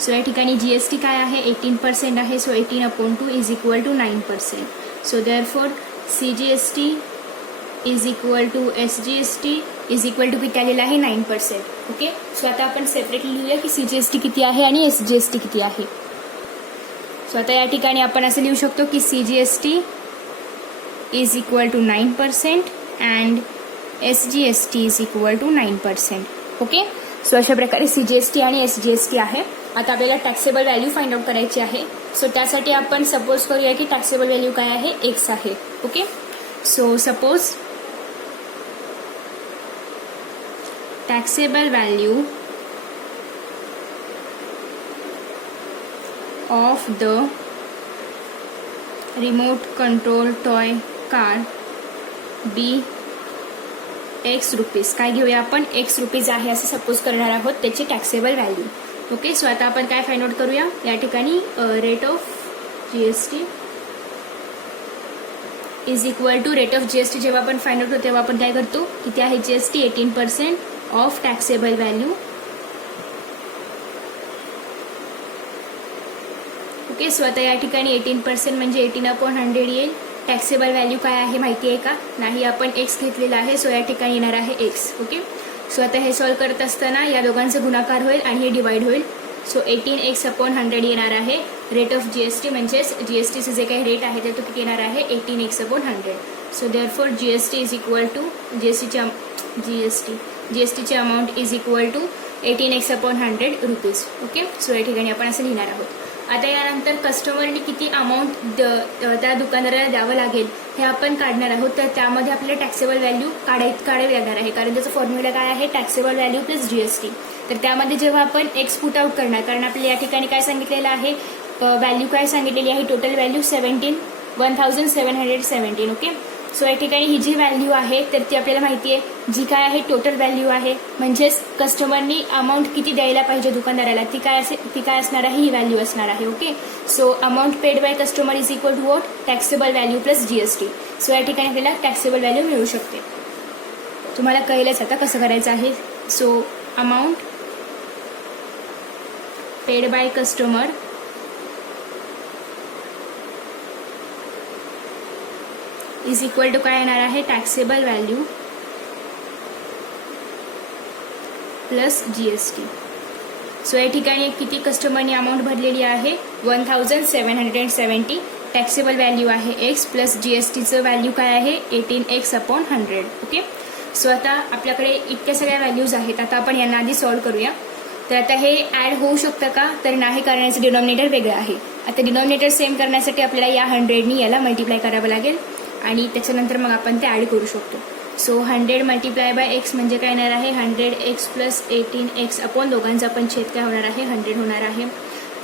So या ठिकाणी GST काय आहे? 18% आहे. So 18/2 is equal to 9%. So therefore CGST is equal to SGST is equal to किती आलेलं आहे? 9%. ओके, सो आता आपण सेपरेटली लिहूया की CGST किती आहे आणि SGST किती आहे. सो आता या ठिकाणी आपण असं लिहू शकतो की CGST is equal to 9% and SGST is equal to 9%. Okay, so अशा प्रकारे CGST आणि SGST आहे. आता आपल्याला टॅक्सेबल व्हॅल्यू फाइंड आउट करायची आहे. सो त्यासाठी आपण सपोज करूया की टॅक्सेबल व्हॅल्यू काय आहे? X आहे. Okay, so suppose taxable value of the remote control toy car be X rupees. काय घेऊया आपण? X रुपीज आहे असं सपोज करणार आहोत त्याची टॅक्सेबल व्हॅल्यू. ओके, सो आता आपण काय फाइंड आउट करूया? या ठिकाणी rate of GST is equal to rate of GST जेव्हा आपण फाइंड आउट होतो तेव्हा आपण काय करतो? किती आहे GST? 18% of taxable value. Okay, so आता या ठिकाणी 18% म्हणजे 18/100 येईल. टॅक्सेबल व्हॅल्यू काय आहे माहिती आहे का? नाही, आपण X घेतलेला आहे. सो या ठिकाणी येणार आहे X. ओके, सो आता हे सॉल्व्ह करत असताना या दोघांचा गुणाकार होईल आणि हे डिवाइड होईल. सो 18x/100 येणार आहे. रेट ऑफ GST म्हणजेच GSTचे जे काही रेट आहे ते तो किती येणार आहे? 18x/100. So therefore GST is equal to GSTची amount is equal to 18x/100 rupees. Okay, so या ठिकाणी आपण असं लिहिणार आहोत. आता यानंतर कस्टमरने किती अमाऊंट त्या दुकानदाराला द्यावं लागेल हे आपण काढणार आहोत. तर त्यामध्ये आपल्याला टॅक्सेबल व्हॅल्यू काढावी लागणार आहे, कारण त्याचा फॉर्म्युला काय आहे? Taxable value plus GST. तर त्यामध्ये जेव्हा आपण X पुट आउट करणार, कारण आपल्याला या ठिकाणी काय सांगितलेलं आहे? व्हॅल्यू काय सांगितलेली आहे? Total value 17,717. ओके, सो या ठिकाणी ही जी व्हॅल्यू आहे तर ती आपल्याला माहिती आहे, जी काय आहे टोटल व्हॅल्यू आहे. म्हणजेच कस्टमरनी अमाऊंट किती द्यायला पाहिजे दुकानदाराला ती काय असणार आहे? ही व्हॅल्यू असणार आहे. Okay, so amount paid by customer is equal to what? Taxable value plus GST. So या ठिकाणी आपल्याला टॅक्सेबल व्हॅल्यू मिळू शकते. तुम्हाला कळेलच आता कसं करायचं आहे. So amount paid by customer is equal to काय येणार आहे? Taxable value plus GST. So या ठिकाणी किती कस्टमरनी अमाऊंट भरलेली आहे? 1,770. टॅक्सेबल व्हॅल्यू आहे X प्लस GSTचं व्हॅल्यू काय आहे? 18x/100. ओके, सो आता आपल्याकडे इतक्या सगळ्या व्हॅल्यूज आहेत. आता आपण यांना आधी सॉल्व्ह करूया. तर आता हे ॲड होऊ शकतं का? तर नाही, कारण याचं डिनॉमिनेटर वेगळं आहे. आता डिनॉमिनेटर सेम करण्यासाठी आपल्याला या 100नी याला मल्टिप्लाय करावं लागेल आणि त्याच्यानंतर मग आपण ते ॲड करू शकतो. सो 100 मल्टिप्लाय बाय X म्हणजे काय येणार आहे? 100x प्लस 18x अपॉन दोघांचा पण छेद काय होणार आहे? 100 होणार आहे.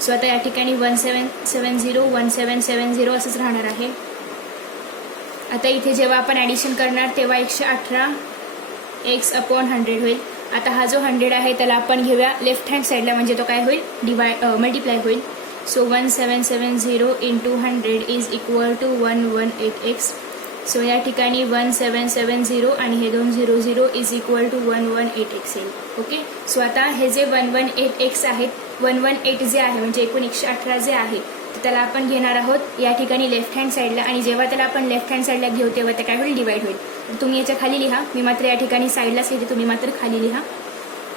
सो आता या ठिकाणी 1770 असंच राहणार आहे. आता इथे जेव्हा आपण ॲडिशन करणार तेव्हा 118x/100 होईल. आता हा जो 100 आहे त्याला आपण घेऊया लेफ्ट हँड साईडला, म्हणजे तो काय होईल? मल्टिप्लाय होईल. So 1770 × 100 is equal to 118x. So या ठिकाणी 1770 आणि हे 200 इज इक्वल टू 118x येईल. ओके. सो आता हे जे 118x आहेत, 118 जे आहे म्हणजे एकूण 118 जे आहे त्याला आपण घेणार आहोत या ठिकाणी लेफ्ट हँड साईडला, आणि जेव्हा त्याला आपण लेफ्ट हँड साईडला घेऊ तेव्हा ते काय होईल, डिवाइड होईल. तुम्ही याच्या खाली लिहा, मी मात्र या ठिकाणी साईडलाच लिहिते, तुम्ही मात्र खाली लिहा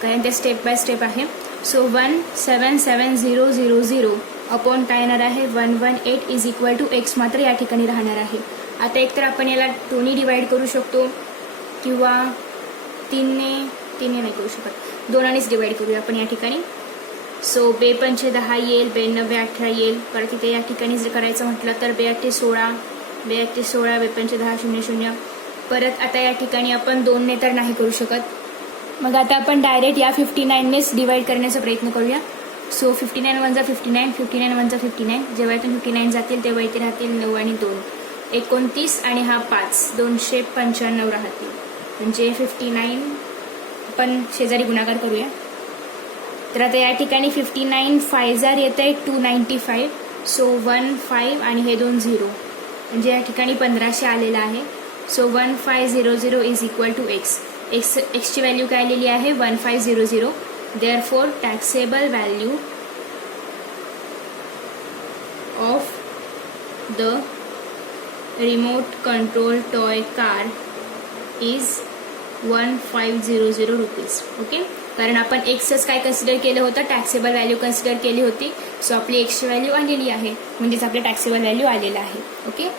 कारण ते स्टेप बाय स्टेप आहे. सो 177000 अपॉन काय येणार आहे 118 इज इक्वल टू एक्स मात्र या ठिकाणी राहणार आहे. आता एकतर आपण याला 2ने डिवाइड करू शकतो किंवा 3ने नाही करू शकत, 2नेच डिवाइड करूया आपण या ठिकाणी. सो 2×5 10 येईल, 2×9 18 येईल. परत इथे या ठिकाणी जर करायचं म्हटलं तर 2×8 16, 2×8 16, 2×5 10 00. परत आता या ठिकाणी आपण 2ने तर नाही करू शकत, मग आता आपण डायरेक्ट या 59नेच डिवाइड करण्याचा प्रयत्न करूया. सो 59 1 59, 59 1 59. जेव्हा इथून 59 जातील तेव्हा इथे राहतील 9 आणि 2 29 आणि हा 5 295 राहतील. म्हणजे 59 आपण शेजारी गुणाकार करूया. तर आता या ठिकाणी 59 5 येत आहे 295. सो 15 आणि हे 2 0 म्हणजे या ठिकाणी 1500 आलेला आहे. So 1500 is equal to x. एक्सची व्हॅल्यू काय आलेली आहे 1500. Therefore taxable value of the remote control toy car is 1500 rupees. Okay. कारण आपण एक्सच काय कन्सिडर केलं होतं, टॅक्सेबल व्हॅल्यू कन्सिडर केली होती. सो आपली एक्सची व्हॅल्यू आलेली आहे, म्हणजेच आपलं टॅक्सेबल व्हॅल्यू आलेलं आहे. ओके.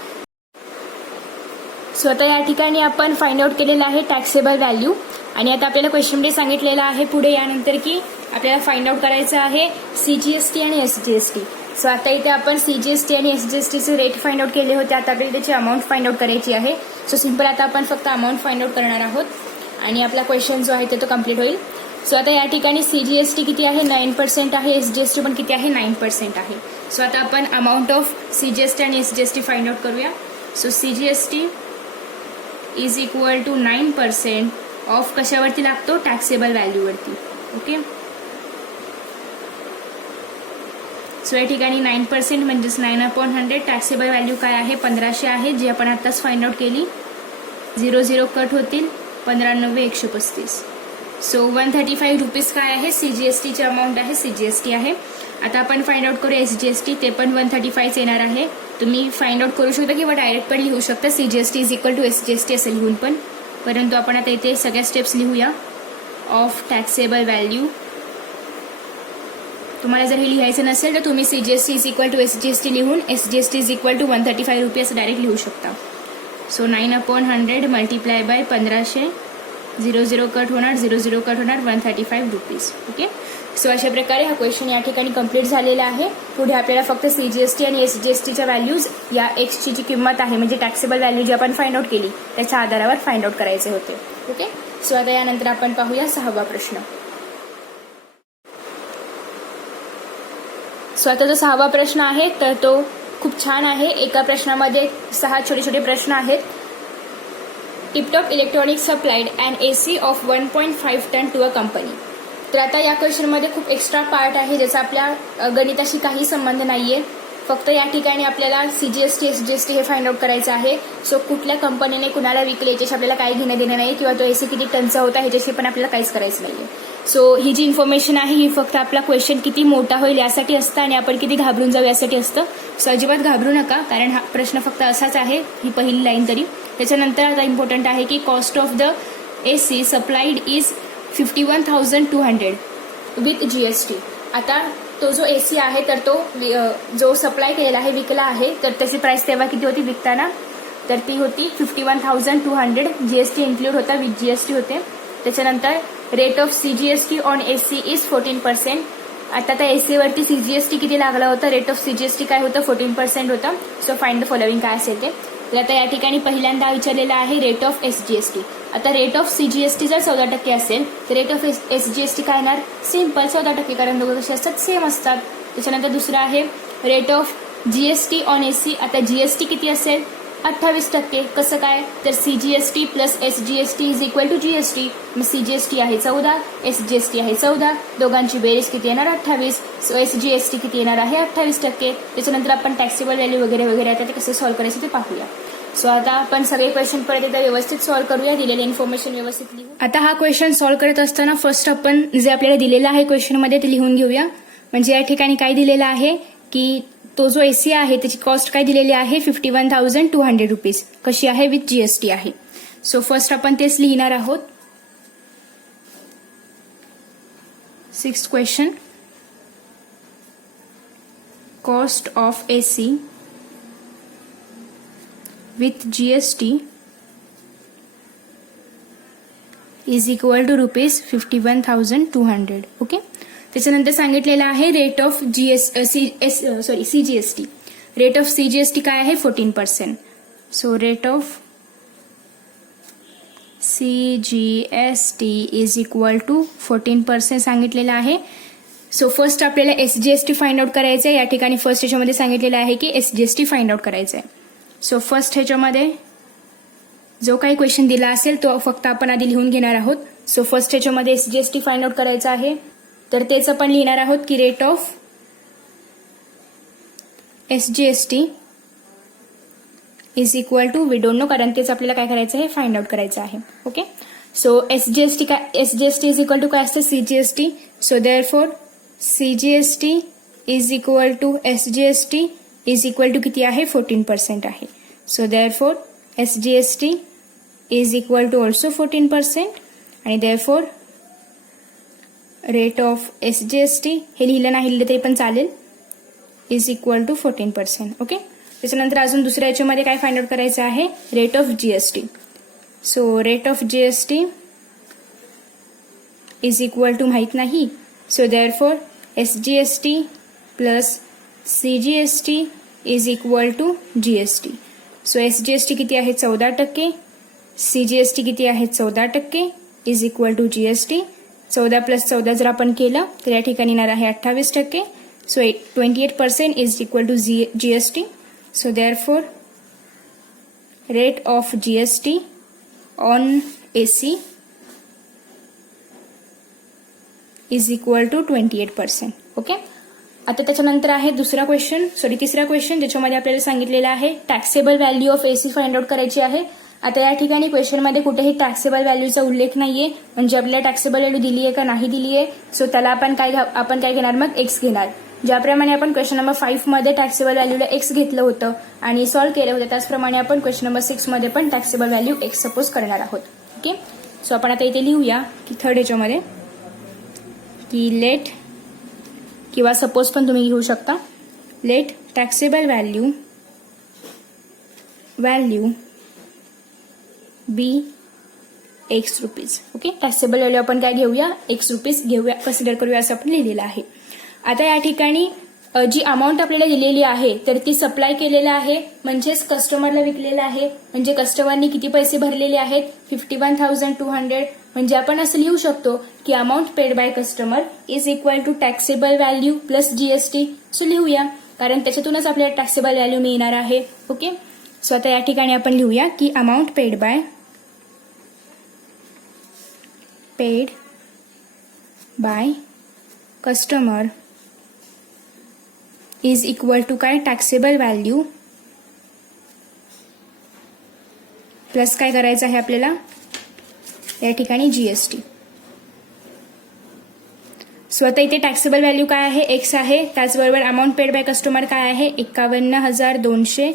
सो आता या ठिकाणी आपण फाइंड आउट केलेलं आहे टॅक्सेबल व्हॅल्यू, आणि आता आपल्याला क्वेश्चनमध्ये सांगितलेलं आहे पुढे यानंतर की आपल्याला फाइंड आउट करायचं आहे CGST आणि SGST. सो आता इथे आपण CGST आणि SGSTचे रेट फाइंड आउट केले होते, आता आपल्याला त्याची अमाऊंट फाइंड आउट करायची आहे. सो सिंपल आता आपण फक्त अमाऊंट फाइंड आउट करणार आहोत आणि आपला क्वेश्चन जो आहे तो कम्प्लीट होईल. सो आता या ठिकाणी CGST किती आहे 9% आहे, SGST पण किती आहे 9% आहे. सो आता आपण अमाऊंट ऑफ CGST आणि SGST फाइंड आउट करूया. So CGST is equal to 9% of कशावरती लागतो, टॅक्सेबल व्हॅल्यूवरती. ओके. सो या ठिकाणी 9% म्हणजेच 9/100. टॅक्सेबल व्हॅल्यू काय आहे 1500 आहे, जी आपण आताच फाइंड आउट केली. 00 कट होतील, 15×9 135. सो 135 रुपीज काय आहे CGSTची अमाऊंट आहे, CGST आहे. आता आपण फाइंड आउट करू SGST, ते पण 135 येणार आहे. तुम्ही फाइंड आउट करू शकता किंवा डायरेक्ट पण लिहू शकता CGST is equal to SGST असं लिहून पण, परंतु आपण आता इथे सगळ्या स्टेप्स लिहूया. ऑफ टॅक्सेबल व्हॅल्यू, तुम्हाला जर हे लिहायचं नसेल तर तुम्ही CGST is equal to SGST लिहून SGST इज इक्वल टू 135 रुपये असं डायरेक्ट लिहू शकता. सो 9/100 मल्टिप्लाय बाय 1500, 00 कट होणार, 00 कट होणार, 135 रुपीज. ओके. सो अशा प्रकारे हा क्वेश्चन या ठिकाणी कम्प्लीट झालेला आहे. पुढे आपल्याला फक्त CGST आणि SGSTच्या व्हॅल्यूज या एक्सची जी किंमत आहे म्हणजे टॅक्सेबल व्हॅल्यू जी आपण फाइंड आउट केली त्याच्या आधारावर फाइंड आउट करायचे होते. ओके. सो आता यानंतर आपण पाहूया 6वा प्रश्न. सो आता जो 6वा प्रश्न आहे तर तो खूप छान आहे. एका प्रश्नामध्ये 6 छोटे छोटे प्रश्न आहेत. Tiptop electronics supplied and AC of 1.5 ton to a company. तर आता या क्वेश्चनमध्ये खूप एक्स्ट्रा पार्ट आहे ज्याचा आपल्या गणिताशी काही संबंध नाहीये. फक्त या ठिकाणी आपल्याला CGST SGST हे फाइंड आउट करायचं आहे. सो कुठल्या कंपनीने कुणाला विकले याच्याशी आपल्याला काही घेणं देणं नाही, किंवा तो AC किती टनचा होता ह्याच्याशी पण आपल्याला काहीच करायचं नाहीये. सो ही जी इन्फॉर्मेशन आहे ही फक्त आपला क्वेश्चन किती मोठा होईल यासाठी असतं आणि आपण किती घाबरून जाऊ यासाठी असतं. सो अजिबात घाबरू नका, कारण हा प्रश्न फक्त असाच आहे, ही पहिली लाईन तरी. त्याच्यानंतर आता इम्पॉर्टंट आहे की cost of the AC supplied is 51,200 with GST. आता तो जो AC आहे तर तो जो सप्लाय केलेला आहे, विकला आहे, तर त्याची प्राइस तेव्हा किती होती विकताना, तर ती होती 51,200. GST इन्क्लूड होता, विथ GST होते. त्याच्यानंतर rate of CGST on AC is 14%. आता त्या AC वरती CGST किती लागला होता, रेट ऑफ CGST काय होतं 14% होतं. सो फाइंड द फॉलोइंग काय असेल ते. तर आता या ठिकाणी पहिल्यांदा विचारलेलं आहे रेट ऑफ SGST. आता रेट ऑफ CGST जर 14% असेल तर रेट ऑफ SGST काय येणार, सिंपल 14%, कारण दोघं कसे असतात सेम असतात. त्याच्यानंतर दुसरं आहे rate of GST on AC. आता GST किती असेल 28%. कसं काय, तर CGST plus SGST is equal to GST. मग CGST आहे 14, SGST आहे 14, दोघांची बेरीज किती येणार 28. सो SGST किती येणार आहे 28%. त्याच्यानंतर आपण टॅक्सेबल व्हॅल्यू वगैरे वगैरे आता ते कसे सॉल्व्ह करायचे ते पाहूया. सो आता आपण सगळे क्वेश्चन परत एकदा व्यवस्थित सॉल्व्ह करूया, दिलेले इन्फॉर्मेशन व्यवस्थित लिहू. आता हा क्वेश्चन सॉल्व्ह करत असताना फर्स्ट आपण जे आपल्याला दिलेलं आहे क्वेश्चनमध्ये ते लिहून घेऊया. म्हणजे या ठिकाणी काय दिलेलं आहे की तो जो एसी आहे त्याची कॉस्ट काय दिलेली आहे 51,200 रुपीज. कशी आहे? विथ जीएसटी आहे. सो फर्स्ट आपण तेच लिहिणार आहोत. 6th question, cost of AC with GST is equal to rupees 51,200. Okay. त्याच्यानंतर सांगितलेलं आहे rate of CGST. Rate of CGST काय आहे? 14%. So rate of CGST is equal to 14% सांगितलेलं आहे. सो फर्स्ट आपल्याला SGST फाइंड आउट करायचं आहे. या ठिकाणी फर्स्ट ह्याच्यामध्ये सांगितलेलं आहे की SGST फाइंड आउट करायचं आहे. सो फर्स्ट ह्याच्यामध्ये जो काही क्वेश्चन दिला असेल तो फक्त आपण आधी लिहून घेणार आहोत. सो फर्स्ट ह्याच्यामध्ये SGST फाइंड आउट करायचं आहे, तर तेच आपण लिहिणार आहोत की rate of SGST is equal to, we don't know कारण तेच आपल्याला काय करायचं आहे? फाइंड आउट करायचं आहे. Okay. So SGST is equal to काय असतं? CGST. So therefore CGST is equal to SGST is equal to किती आहे? 14% आहे. So therefore SGST is equal to also 14%. आणि देअरफॉर रेट ऑफ SGST हे लिहिलं नाही लिहिलं तरी पण चालेल, इज इक्वल टू 14%. ओके. त्याच्यानंतर अजून दुसऱ्या याच्यामध्ये काय फाइंड आउट करायचं आहे? Rate of GST. So rate of GST is equal to माहीत नाही. So therefore SGST plus CGST is equal to GST. So SGST किती आहे? 14%. CGST किती आहे? 14% is equal to GST. 14 plus 14 जर आपण केलं तर या ठिकाणी येणार आहे 28%. So 28% is equal to GST. So therefore rate of GST on AC is equal to 28%. Okay. आता त्याच्यानंतर आहे तिसरा क्वेश्चन ज्याच्यामध्ये आपल्याला सांगितलेलं आहे taxable value of AC find out करायची आहे. आता या ठिकाणी क्वेश्चनमध्ये कुठेही टॅक्सेबल व्हॅल्यूचा उल्लेख नाहीये, म्हणजे आपल्याला टॅक्सेबल व्हॅल्यू दिली आहे का नाही दिली आहे. सो त्याला आपण काय घेणार? मग एक्स घेणार. ज्याप्रमाणे आपण क्वेश्चन नंबर 5 मध्ये टॅक्सेबल व्हॅल्यूला एक्स घेतलं होतं आणि सॉल्व्ह केलं होतं, त्याचप्रमाणे आपण क्वेश्चन नंबर 6 मध्ये पण टॅक्सेबल व्हॅल्यू एक्स सपोज करणार आहोत. ओके. सो आपण आता इथे लिहूया की थर्ड याच्यामध्ये की लेट किंवा सपोज पण तुम्ही घेऊ शकता. Let taxable value be x rupees. Okay. Taxable value आपण काय घेऊया? एक्स रुपीज घेऊया, कन्सिडर करूया असं आपण लिहिलेलं आहे. आता या ठिकाणी जी अमाऊंट आपल्याला दिलेली आहे तर ती सप्लाय केलेलं आहे, म्हणजेच कस्टमरला विकलेलं आहे. म्हणजे कस्टमरनी किती पैसे भरलेले आहेत? 51,200. म्हणजे आपण असं लिहू शकतो की amount paid by customer is equal to taxable value plus GST. So लिहूया, कारण त्याच्यातूनच आपल्याला टॅक्सेबल व्हॅल्यू मिळणार आहे. ओके. सो आता या ठिकाणी आपण लिहूया की amount paid by customer is equal to काय? टॅक्सेबल व्हॅल्यू प्लस काय करायचं आहे आपल्याला या ठिकाणी? GST. सो आता इथे टॅक्सेबल व्हॅल्यू काय आहे? एक्स आहे. त्याचबरोबर अमाऊंट पेड बाय कस्टमर काय आहे? 51,200.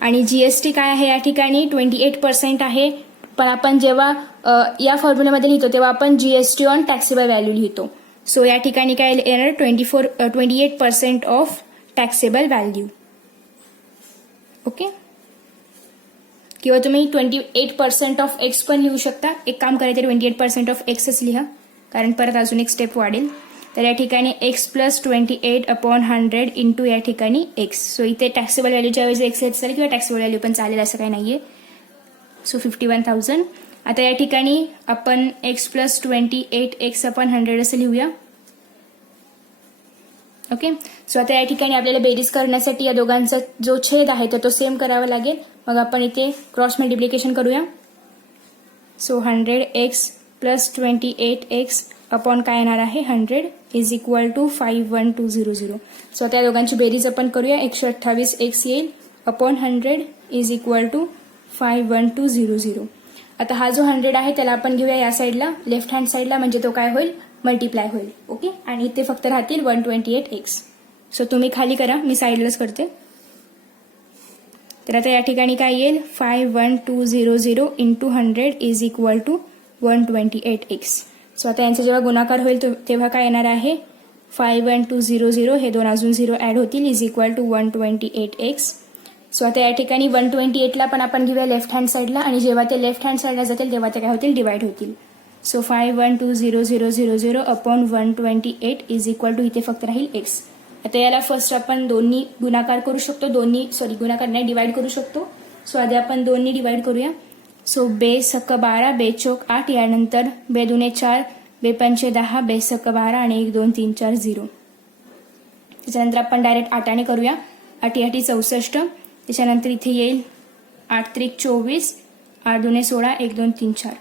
आणि GST काय आहे या ठिकाणी? 28% आहे. पण आपण जेव्हा या फॉर्म्युल्यामध्ये लिहितो तेव्हा आपण GST ऑन टॅक्सेबल व्हॅल्यू लिहितो. सो या ठिकाणी काय येणार? 28% ऑफ टॅक्सेबल व्हॅल्यू. ओके. किंवा तुम्ही 28% ऑफ एक्स पण लिहू शकता. एक काम करायचं 28% ऑफ एक्सच लिहा, कारण परत अजून एक स्टेप वाढेल. तर या ठिकाणी एक्स प्लस 28/100 इंटू या ठिकाणी एक्स. सो इथे टॅक्सेबल व्हॅल्यूच्या वेळेस एक्स चालेल किंवा टॅक्सेबल व्हॅल्यू पण चालेल, असं काही नाहीये. सो 51,000. आता या ठिकाणी आपण एक्स प्लस 28x/100 असं लिहूया. ओके. सो आता या ठिकाणी आपल्याला बेरीज करण्यासाठी या दोघांचा जो छेद आहे तो सेम करावा लागेल. मग आपण इथे क्रॉस मल्टिप्लिकेशन करूया. So 100x plus 28x upon काय येणार आहे? 100 इज इक्वल टू 51200. सो त्या दोघांची बेरीज आपण करूया. 128x येईल अपॉन 100 इज इक्वल टू 51200. आता हा जो 100 आहे त्याला आपण घेऊया या साईडला, लेफ्ट हँड साईडला, म्हणजे तो काय होईल, मल्टिप्लाय होईल. ओके, आणि इथे फक्त राहतील 128x. सो तुम्ही खाली करा, मी साईडलाच करते. तर आता या ठिकाणी काय येईल, 51200 into 100 is equal to 128x. So आता यांचा जेव्हा गुणाकार होईल तेव्हा काय येणार आहे, 51200 हे दोन अजून 0 ॲड होतील is equal to 128x. So आता या ठिकाणी 128ला पण आपण घेऊया लेफ्ट हँड साईडला, आणि जेव्हा ते लेफ्ट हँड साईडला जातील तेव्हा ते काय होतील, डिवाइड होतील. So 5120000 upon 128 is equal to इथे फक्त राहील x. आता याला फर्स्ट आपण दोन्ही गुणाकार करू शकतो, गुणाकार नाही, डिवाइड करू शकतो. सो आधी आपण दोन्ही डिवाइड करूया. सो बे सक 12, बे चोक 8, यानंतर बे दुने 4, बे पंचे 10, बे सक 12 आणि 1 2 3 4 0. त्याच्यानंतर आपण डायरेक्ट 8ने करूया. 8 8 64. त्याच्यानंतर इथे येईल 8 त्रिक 24, 8 दुने 16, 1 2 3 4.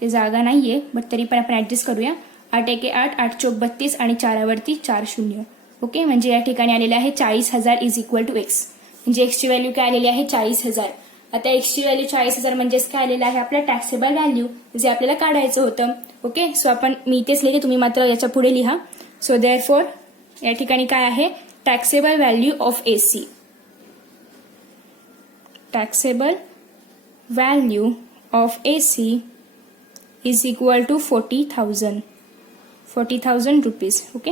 ते जागा नाहीये, बट तरी पण आपण ऍडजस्ट करूया. 8 1 8, 8 चोक 32 आणि 4वरती 4 0. ओके, म्हणजे या ठिकाणी आलेले आहे 40,000 इज इक्वल टू एक्स. म्हणजे एक्सची व्हॅल्यू काय आलेली आहे, 40,000. आता एक्सची व्हॅल्यू 40,000 म्हणजेच काय आलेलं आहे, आपलं टॅक्सेबल व्हॅल्यू, जे आपल्याला काढायचं होतं. ओके, सो आपण मी इथेच लिहिले, तुम्ही मात्र याच्या पुढे लिहा. सो देअरफॉर या ठिकाणी काय आहे, taxable value of AC. Taxable value of AC is equal to 40,000 rupees. Okay,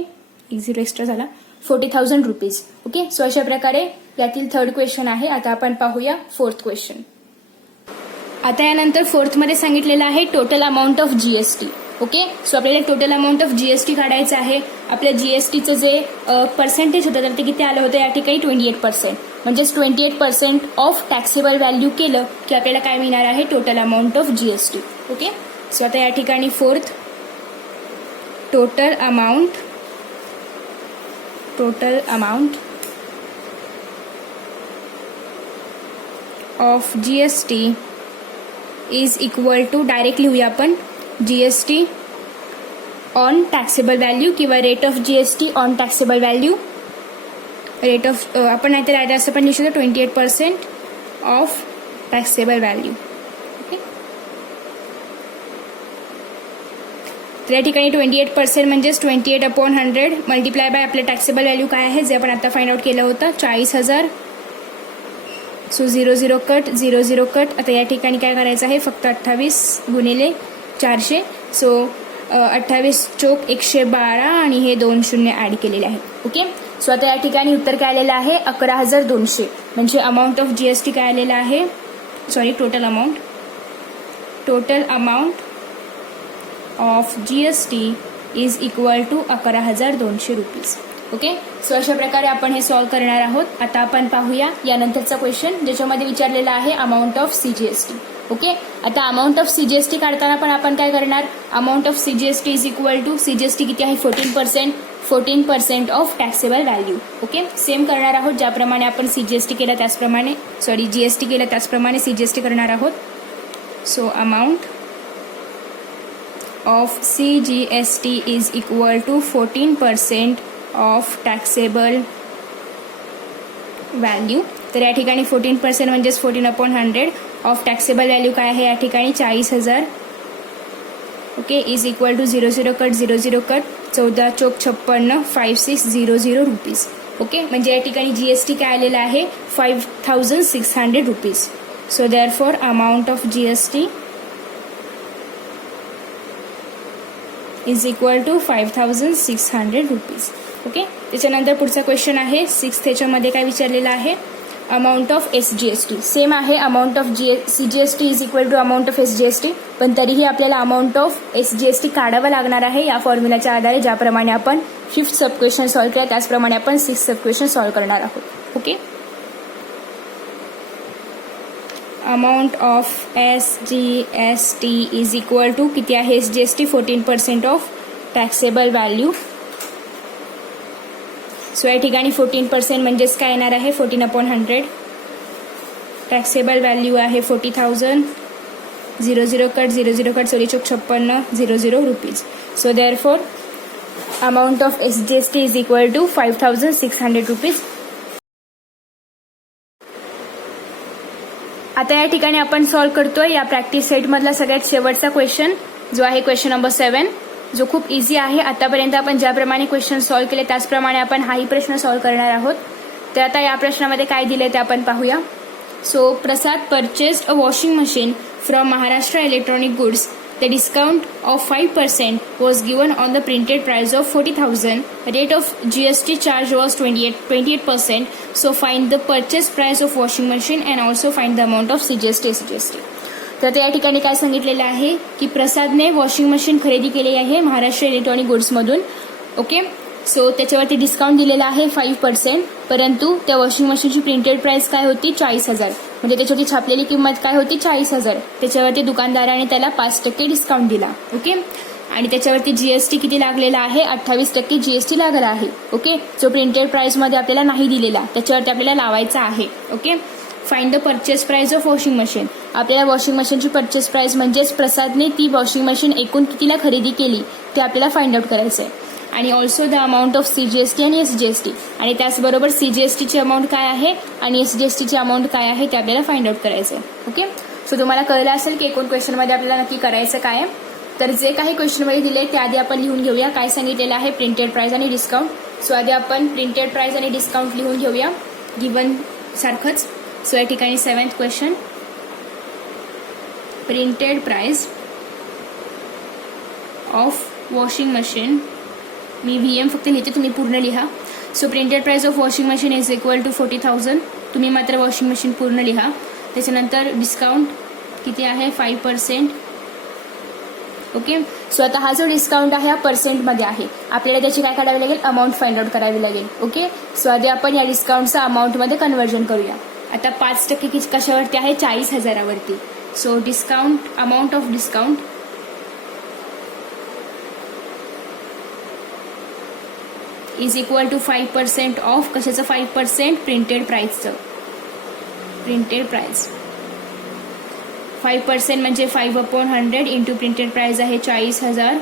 एक 0 एक्स्ट्रा झाला, 40,000 रुपीज. ओके, सो अशा प्रकारे यातील थर्ड क्वेश्चन आहे. आता आपण पाहूया फोर्थ क्वेश्चन. आता यानंतर फोर्थमध्ये सांगितलेलं आहे total amount of GST. Okay, so आपल्याला टोटल अमाऊंट ऑफ जीएसटी काढायचं आहे. आपल्या जीएसटीचं जे पर्सेंटेज होतं तर ते किती आलं होतं, या ठिकाणी 28%. म्हणजेच 28% ऑफ टॅक्सेबल व्हॅल्यू केलं की आपल्याला काय मिळणार आहे, total amount of GST. Okay, so आता या ठिकाणी fourth, total amount of GST is equal to, direct लिहूया आपण, जीएसटी ऑन टॅक्सेबल व्हॅल्यू किंवा rate of GST on taxable value. Rate of आपण नाहीतर असं पण लिहू शकतो, 28% ऑफ टॅक्सेबल व्हॅल्यू. ओके, तर या ठिकाणी 28% म्हणजेच 28/100 मल्टिप्लाय बाय आपलं टॅक्सेबल व्हॅल्यू काय आहे, जे आपण आता फाइंड आउट केलं होतं, 40,000. So 0 0 cut, 0 0 cut. आता या ठिकाणी काय करायचं आहे, फक्त 28 गुणिले 400. सो 28 चोक 112 आणि हे 2 शून्य ॲड केलेले आहेत. ओके, सो आता या ठिकाणी उत्तर काय आलेलं आहे, 11,200. म्हणजे अमाऊंट ऑफ जीएसटी काय आलेलं आहे, total amount of GST is equal to 11,200 rupees. Okay, so अशा प्रकारे आपण हे सॉल्व्ह करणार आहोत. आता आपण पाहूया यानंतरचा क्वेश्चन, ज्याच्यामध्ये विचारलेला आहे अमाऊंट ऑफ सीजीएसटी. ओके, आता अमाऊंट ऑफ सीजीएसटी काढताना पण आपण काय करणार, amount of CGST is equal to, CGST किती आहे, 14% of taxable value. Okay, same करणार आहोत, ज्याप्रमाणे आपण सीजीएसटी केलं त्याचप्रमाणे, जीएसटी केलं त्याचप्रमाणे सीजीएसटी करणार आहोत. So amount of CGST is equal to 14% of taxable value. तर या ठिकाणी 14% म्हणजेच 14/100 ऑफ टॅक्सेबल व्हॅल्यू काय आहे, या ठिकाणी 40,000. Okay, is equal to 0 0 cut, 0 0 cut, 14 चोक 56, 5600 रुपीज. ओके, म्हणजे या ठिकाणी जीएसटी काय आलेलं आहे, 5,600 rupees. So therefore amount of GST is equal to 5,600 rupees. Okay, त्याच्यानंतर पुढचा क्वेश्चन आहे 6th. त्याच्यामध्ये काय विचारलेलं आहे, अमाऊंट ऑफ एसजीएसटी. सेम आहे, amount of CGST is equal to amount of SGST, पण तरीही आपल्याला अमाऊंट ऑफ एसजीएसटी काढावं लागणार आहे या फॉर्म्युलाच्या आधारे, ज्याप्रमाणे आपण 5th सब क्वेश्चन सॉल्व्ह केला त्याचप्रमाणे आपण 6th सब क्वेश्चन सॉल्व्ह करणार आहोत. Okay, amount of SGST is equal to किती आहे, SGST 14% of taxable value. So या ठिकाणी 14% म्हणजेच काय येणार आहे, 14/100. टॅक्सेबल व्हॅल्यू आहे 40,000. 0 0 कट, 0 0 कट, 4 चोक 56, 00 rupees. So therefore amount of SGST is equal to 5,600 rupees. आता या ठिकाणी आपण सॉल्व्ह करतोय या प्रॅक्टिस सेटमधला सगळ्यात शेवटचा क्वेश्चन, जो आहे क्वेश्चन नंबर 7, जो खूप इझी आहे. आतापर्यंत आपण ज्याप्रमाणे क्वेश्चन सॉल्व्ह केले त्याचप्रमाणे आपण हाही प्रश्न सॉल्व्ह करणार आहोत. तर आता या प्रश्नामध्ये काय दिले ते आपण पाहूया. So Prasad purchased a washing machine from Maharashtra electronic goods. The discount of 5% was given on the printed price of 40,000. Rate of GST charge was 28%. So find the purchase price of washing machine and also find the amount of CGST, SGST. तर या ठिकाणी काय सांगितलेलं आहे की प्रसादने washing machine खरेदी केली आहे महाराष्ट्र इलेक्ट्रॉनिक गुड्समधून. ओके, सो त्याच्यावरती डिस्काउंट दिलेला आहे 5%, परंतु त्या वॉशिंग मशीनची प्रिंटेड प्राइस काय होती 40,000. म्हणजे त्याच्यावरती छापलेली किंमत काय होती 40,000. त्याच्यावरती दुकानदाराने त्याला 5% डिस्काउंट दिला. ओके, आणि त्याच्यावरती जीएसटी किती लागलेला आहे 28% जीएसटी लागला आहे. ओके, जो प्रिंटेड प्राइस मध्ये आपल्याला नाही दिलेला त्याच्यावरती आपल्याला लावायचा आहे. Okay, find the purchase price of washing machine. आपल्याला वॉशिंग मशीनची परचेस प्राइस म्हणजेच प्रसादने ती वॉशिंग मशीन एकूण कितीला खरेदी केली ते आपल्याला फाइंड आउट करायचं आहे. आणि also the amount of CGST आणि एसजीएसटी, आणि त्याचबरोबर सीजीएसटीची अमाऊंट काय आहे आणि एसजीएसटीची अमाऊंट काय आहे ते आपल्याला फाइंड आउट करायचं आहे. ओके, सो तुम्हाला कळलं असेल की एकूण क्वेश्चनमध्ये आपल्याला नक्की करायचं काय आहे. तर जे काही क्वेश्चनमध्ये दिले ते आधी आपण लिहून घेऊया. काय सांगितलेलं आहे प्रिंटेड प्राइस आणि डिस्काउंट. सो आधी आपण प्रिंटेड प्राइस आणि डिस्काउंट लिहून घेऊया गिवन सारखंच. सो या ठिकाणी 7th question, printed price of washing machine. मी VM फक्त लिहिते, तुम्ही पूर्ण लिहा. So printed price of washing machine is equal to 40,000. तुम्ही मात्र वॉशिंग मशीन पूर्ण लिहा. त्याच्यानंतर डिस्काउंट किती आहे 5%. ओके, सो आता हा जो डिस्काउंट आहे हा पर्सेंटमध्ये आहे. आपल्याला त्याची काय काढावी लागेल अमाऊंट फाइंड आउट करावी लागेल. ओके, सो आधी आपण या डिस्काउंटचं अमाऊंटमध्ये कन्व्हर्जन करूया. आता 5% कशावरती आहे 40,000वरती. So discount amount of discount is equal to 5% of कशाचं 5% प्रिंटेड प्राइसचं. प्रिंटेड प्राइस 5% म्हणजे 5/100 इंटू प्रिंटेड प्राइस आहे 40,000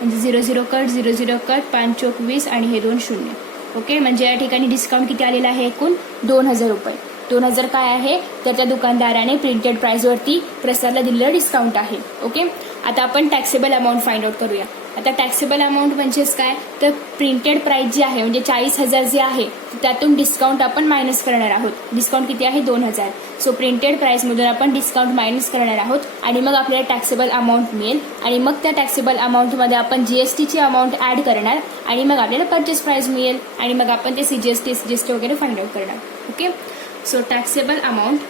म्हणजे 00 कट 00 कट 5 चोक 20 आणि हे 2 शून्य. ओके, म्हणजे या ठिकाणी डिस्काउंट किती आलेला आहे एकूण 2,000 रुपये. 2,000 काय आहे तर त्या दुकानदाराने प्रिंटेड प्राइसवरती प्रसादला दिलेलं डिस्काउंट आहे. ओके, आता आपण टॅक्सेबल अमाऊंट फाइंड आउट करूया. आता टॅक्सेबल अमाऊंट म्हणजेच काय तर प्रिंटेड प्राइस जी आहे म्हणजे 40,000 जे आहे त्यातून डिस्काउंट आपण मायनस करणार आहोत. डिस्काउंट किती आहे 2,000. सो प्रिंटेड प्राइसमधून आपण डिस्काउंट मायनस करणार आहोत आणि मग आपल्याला टॅक्सेबल अमाऊंट मिळेल. आणि मग त्या टॅक्सेबल अमाऊंटमध्ये आपण जीएसटीची अमाऊंट ऍड करणार आणि मग आपल्याला परचेस प्राइस मिळेल आणि मग आपण ते सीजीएसटी एसजीएसटी वगैरे फाइंड आउट करणार. Okay, so taxable amount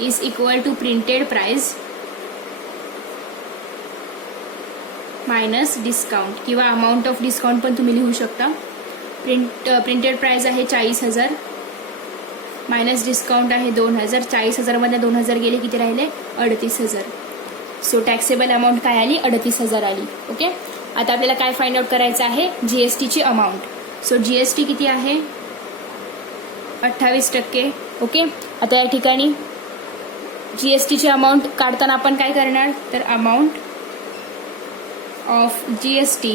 is equal to printed price minus discount किंवा अमाऊंट ऑफ डिस्काउंट पण तुम्ही लिहू शकता. प्रिंटेड प्राइस आहे 40,000 मायनस डिस्काउंट आहे 2,000. 40,000मध्ये 2,000 गेले किती राहिले 38,000. सो टॅक्सेबल अमाऊंट काय आली 38,000 आली. ओके, आता आपल्याला काय फाइंड आउट करायचं आहे जीएसटीची अमाऊंट. सो जीएसटी किती आहे 28%. ओके, आता या ठिकाणी जीएसटीची अमाऊंट काढताना आपण काय करणार तर amount of GST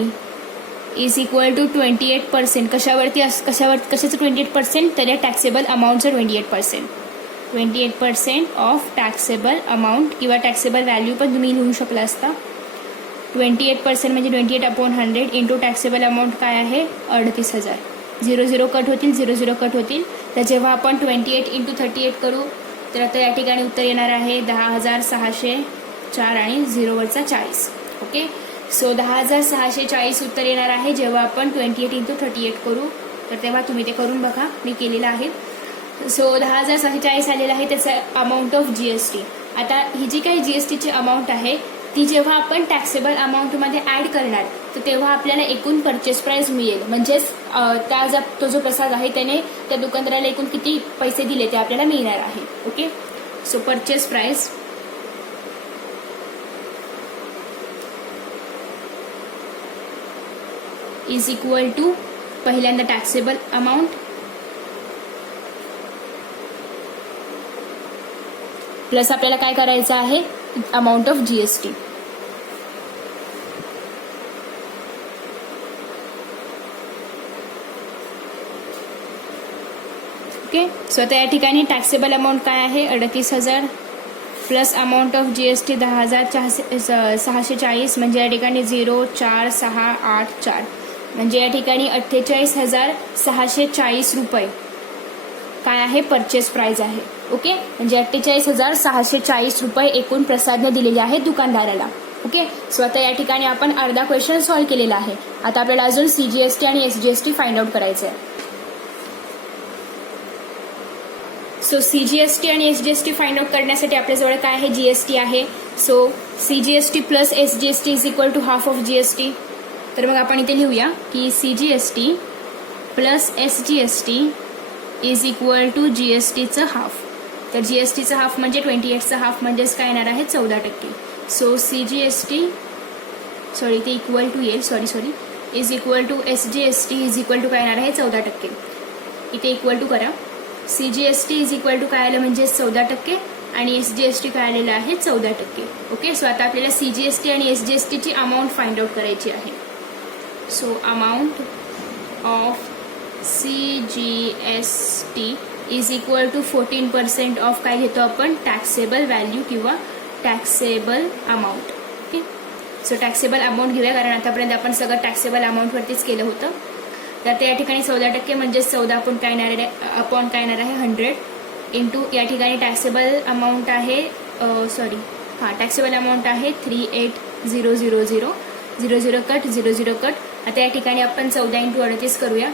is equal to 28%. कशाचं 28% तर या टॅक्सेबल अमाऊंटचं 28%. 28% ऑफ टॅक्सेबल अमाऊंट किंवा टॅक्सेबल व्हॅल्यू पण तुम्ही लिहू शकला असता. 28% म्हणजे 28/100 इंटू टॅक्सेबल अमाऊंट काय आहे 38,000. 00 कट होतील 00 कट होतील. तर जेव्हा आपण 28 इंटू 38 करू तर आता या ठिकाणी उत्तर येणार आहे 10,604 आणि 0वरचा 40. ओके, सो 10,640 उत्तर येणार आहे जेव्हा आपण 28 इंटू 38 करू. तर तेव्हा तुम्ही ते करून बघा, मी केलेलं आहे. सो 10,640 आलेलं आहे त्याचं अमाऊंट ऑफ जीएसटी. आता ही जी काही जीएसटीची अमाऊंट आहे ती जेव्हा आपण टॅक्सेबल अमाऊंटमध्ये ऍड करणार तर तेव्हा आपल्याला एकूण परचेस प्राइस मिळेल. म्हणजेच तो जो प्रसाद आहे त्याने त्या दुकानदाराला एकूण किती पैसे दिले ते आपल्याला मिळणार आहे. Okay, so purchase price is equal to पहिल्यांदा टॅक्सेबल अमाऊंट प्लस आपल्याला काय करायचं आहे amount of GST. Okay. So आता या ठिकाणी टॅक्सेबल अमाऊंट काय आहे 38,000 प्लस अमाऊंट ऑफ GST 10,640 म्हणजे या ठिकाणी 04684 म्हणजे या ठिकाणी 48,640 रुपये काय आहे परचेस प्राइस आहे. ओके, म्हणजे 48,640 रुपये एकूण प्रसादने दिलेले आहेत दुकानदाराला. ओके. सो आता या ठिकाणी आपण अर्धा क्वेश्चन सॉल्व्ह केलेला आहे. आता आपल्याला अजून CGST आणि SGST फाइंड आउट करायचं आहे. सो CGST आणि SGST फाइंड आउट करण्यासाठी आपल्याजवळ काय आहे GST आहे. So CGST plus SGST is equal to half of GST. तर मग आपण इथे लिहूया की CGST plus SGST is equal to GSTचं हाफ. तर GSTचं हाफ म्हणजे 28चं हाफ म्हणजेच काय येणार आहे 14%. सो CGST सॉरी ते इक्वल टू येईल sorry is equal to SGST is equal to काय येणार आहे 14%. इथे इक्वल टू करा. CGST इज इक्वल टू काय आलं म्हणजे 14% आणि SGST काय आलेलं आहे 14%. ओके. सो आता आपल्याला CGST आणि SGSTची अमाऊंट फाइंड आउट करायची आहे. So amount of CGST is equal to 14% of काय घेतो आपण टॅक्सेबल व्हॅल्यू किंवा taxable amount. Okay. So taxable amount घेऊया कारण आतापर्यंत आपण सगळं टॅक्सेबल अमाऊंटवरतीच केलं होतं. तर त्या ठिकाणी 14% म्हणजे 14 आपण काय येणार आहे अपॉन काय येणार आहे 100 इंटू या ठिकाणी टॅक्सेबल अमाऊंट आहे टॅक्सेबल अमाऊंट आहे 38,000 00 कट 00 कट. आता या ठिकाणी आपण 14 × 38 करूया.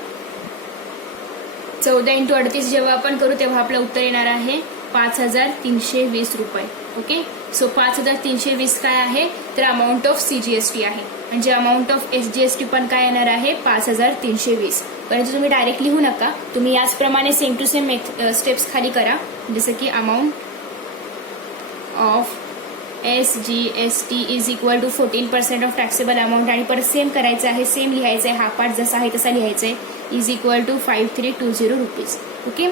14 × 38 जेव्हा आपण करू तेव्हा आपलं उत्तर येणार आहे 5,320 रुपये. ओके. सो 5,320 काय आहे तर अमाऊंट ऑफ CGST आहे. म्हणजे अमाऊंट ऑफ SGST पण काय येणार आहे 5,320. परंतु तुम्ही डायरेक्ट लिहू नका. तुम्ही याचप्रमाणे सेम टू सेम स्टेप्स खाली करा. जसं की amount of SGST is equal to 14% of taxable amount आणि परत सेम करायचं आहे. सेम लिहायचं आहे. हा पार्ट जसा आहे तसा लिहायचा आहे. Is equal to 5,320 rupees. Okay.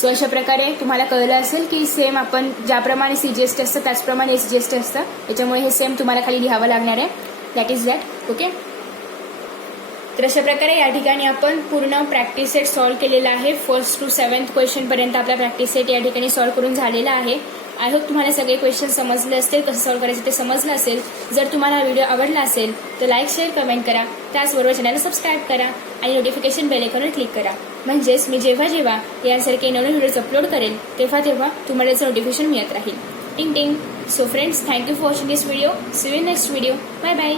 So अशा प्रकारे तुम्हाला कळलं असेल की सेम आपण ज्याप्रमाणे CGST असतं त्याचप्रमाणे SGST असतं. त्याच्यामुळे हे सेम तुम्हाला खाली लिहावं लागणार आहे. That is that. ओके. तर अशा प्रकारे या ठिकाणी आपण पूर्ण प्रॅक्टिस सेट सॉल्व्ह केलेला आहे. 1st to 7th क्वेश्चन पर्यंत आपला प्रॅक्टिस सेट या ठिकाणी सॉल्व्ह करून झालेला आहे. आय होप तुम्हाला सगळे क्वेश्चन समजले असतील. कसं सॉल्व्ह करायचं ते समजलं असेल. जर तुम्हाला व्हिडिओ आवडला असेल तर लाईक शेअर कमेंट करा. त्याचबरोबर चॅनलला सबस्क्राईब करा आणि नोटिफिकेशन बेल आयकॉनवर क्लिक करा. म्हणजेच मी जेव्हा यासारखे नवीन व्हिडिओज अपलोड करेल तेव्हा तुम्हाला याचं नोटिफिकेशन मिळत राहील. टिंग टिंग. So friends, thank you for watching this video. See you in next video. Bye bye.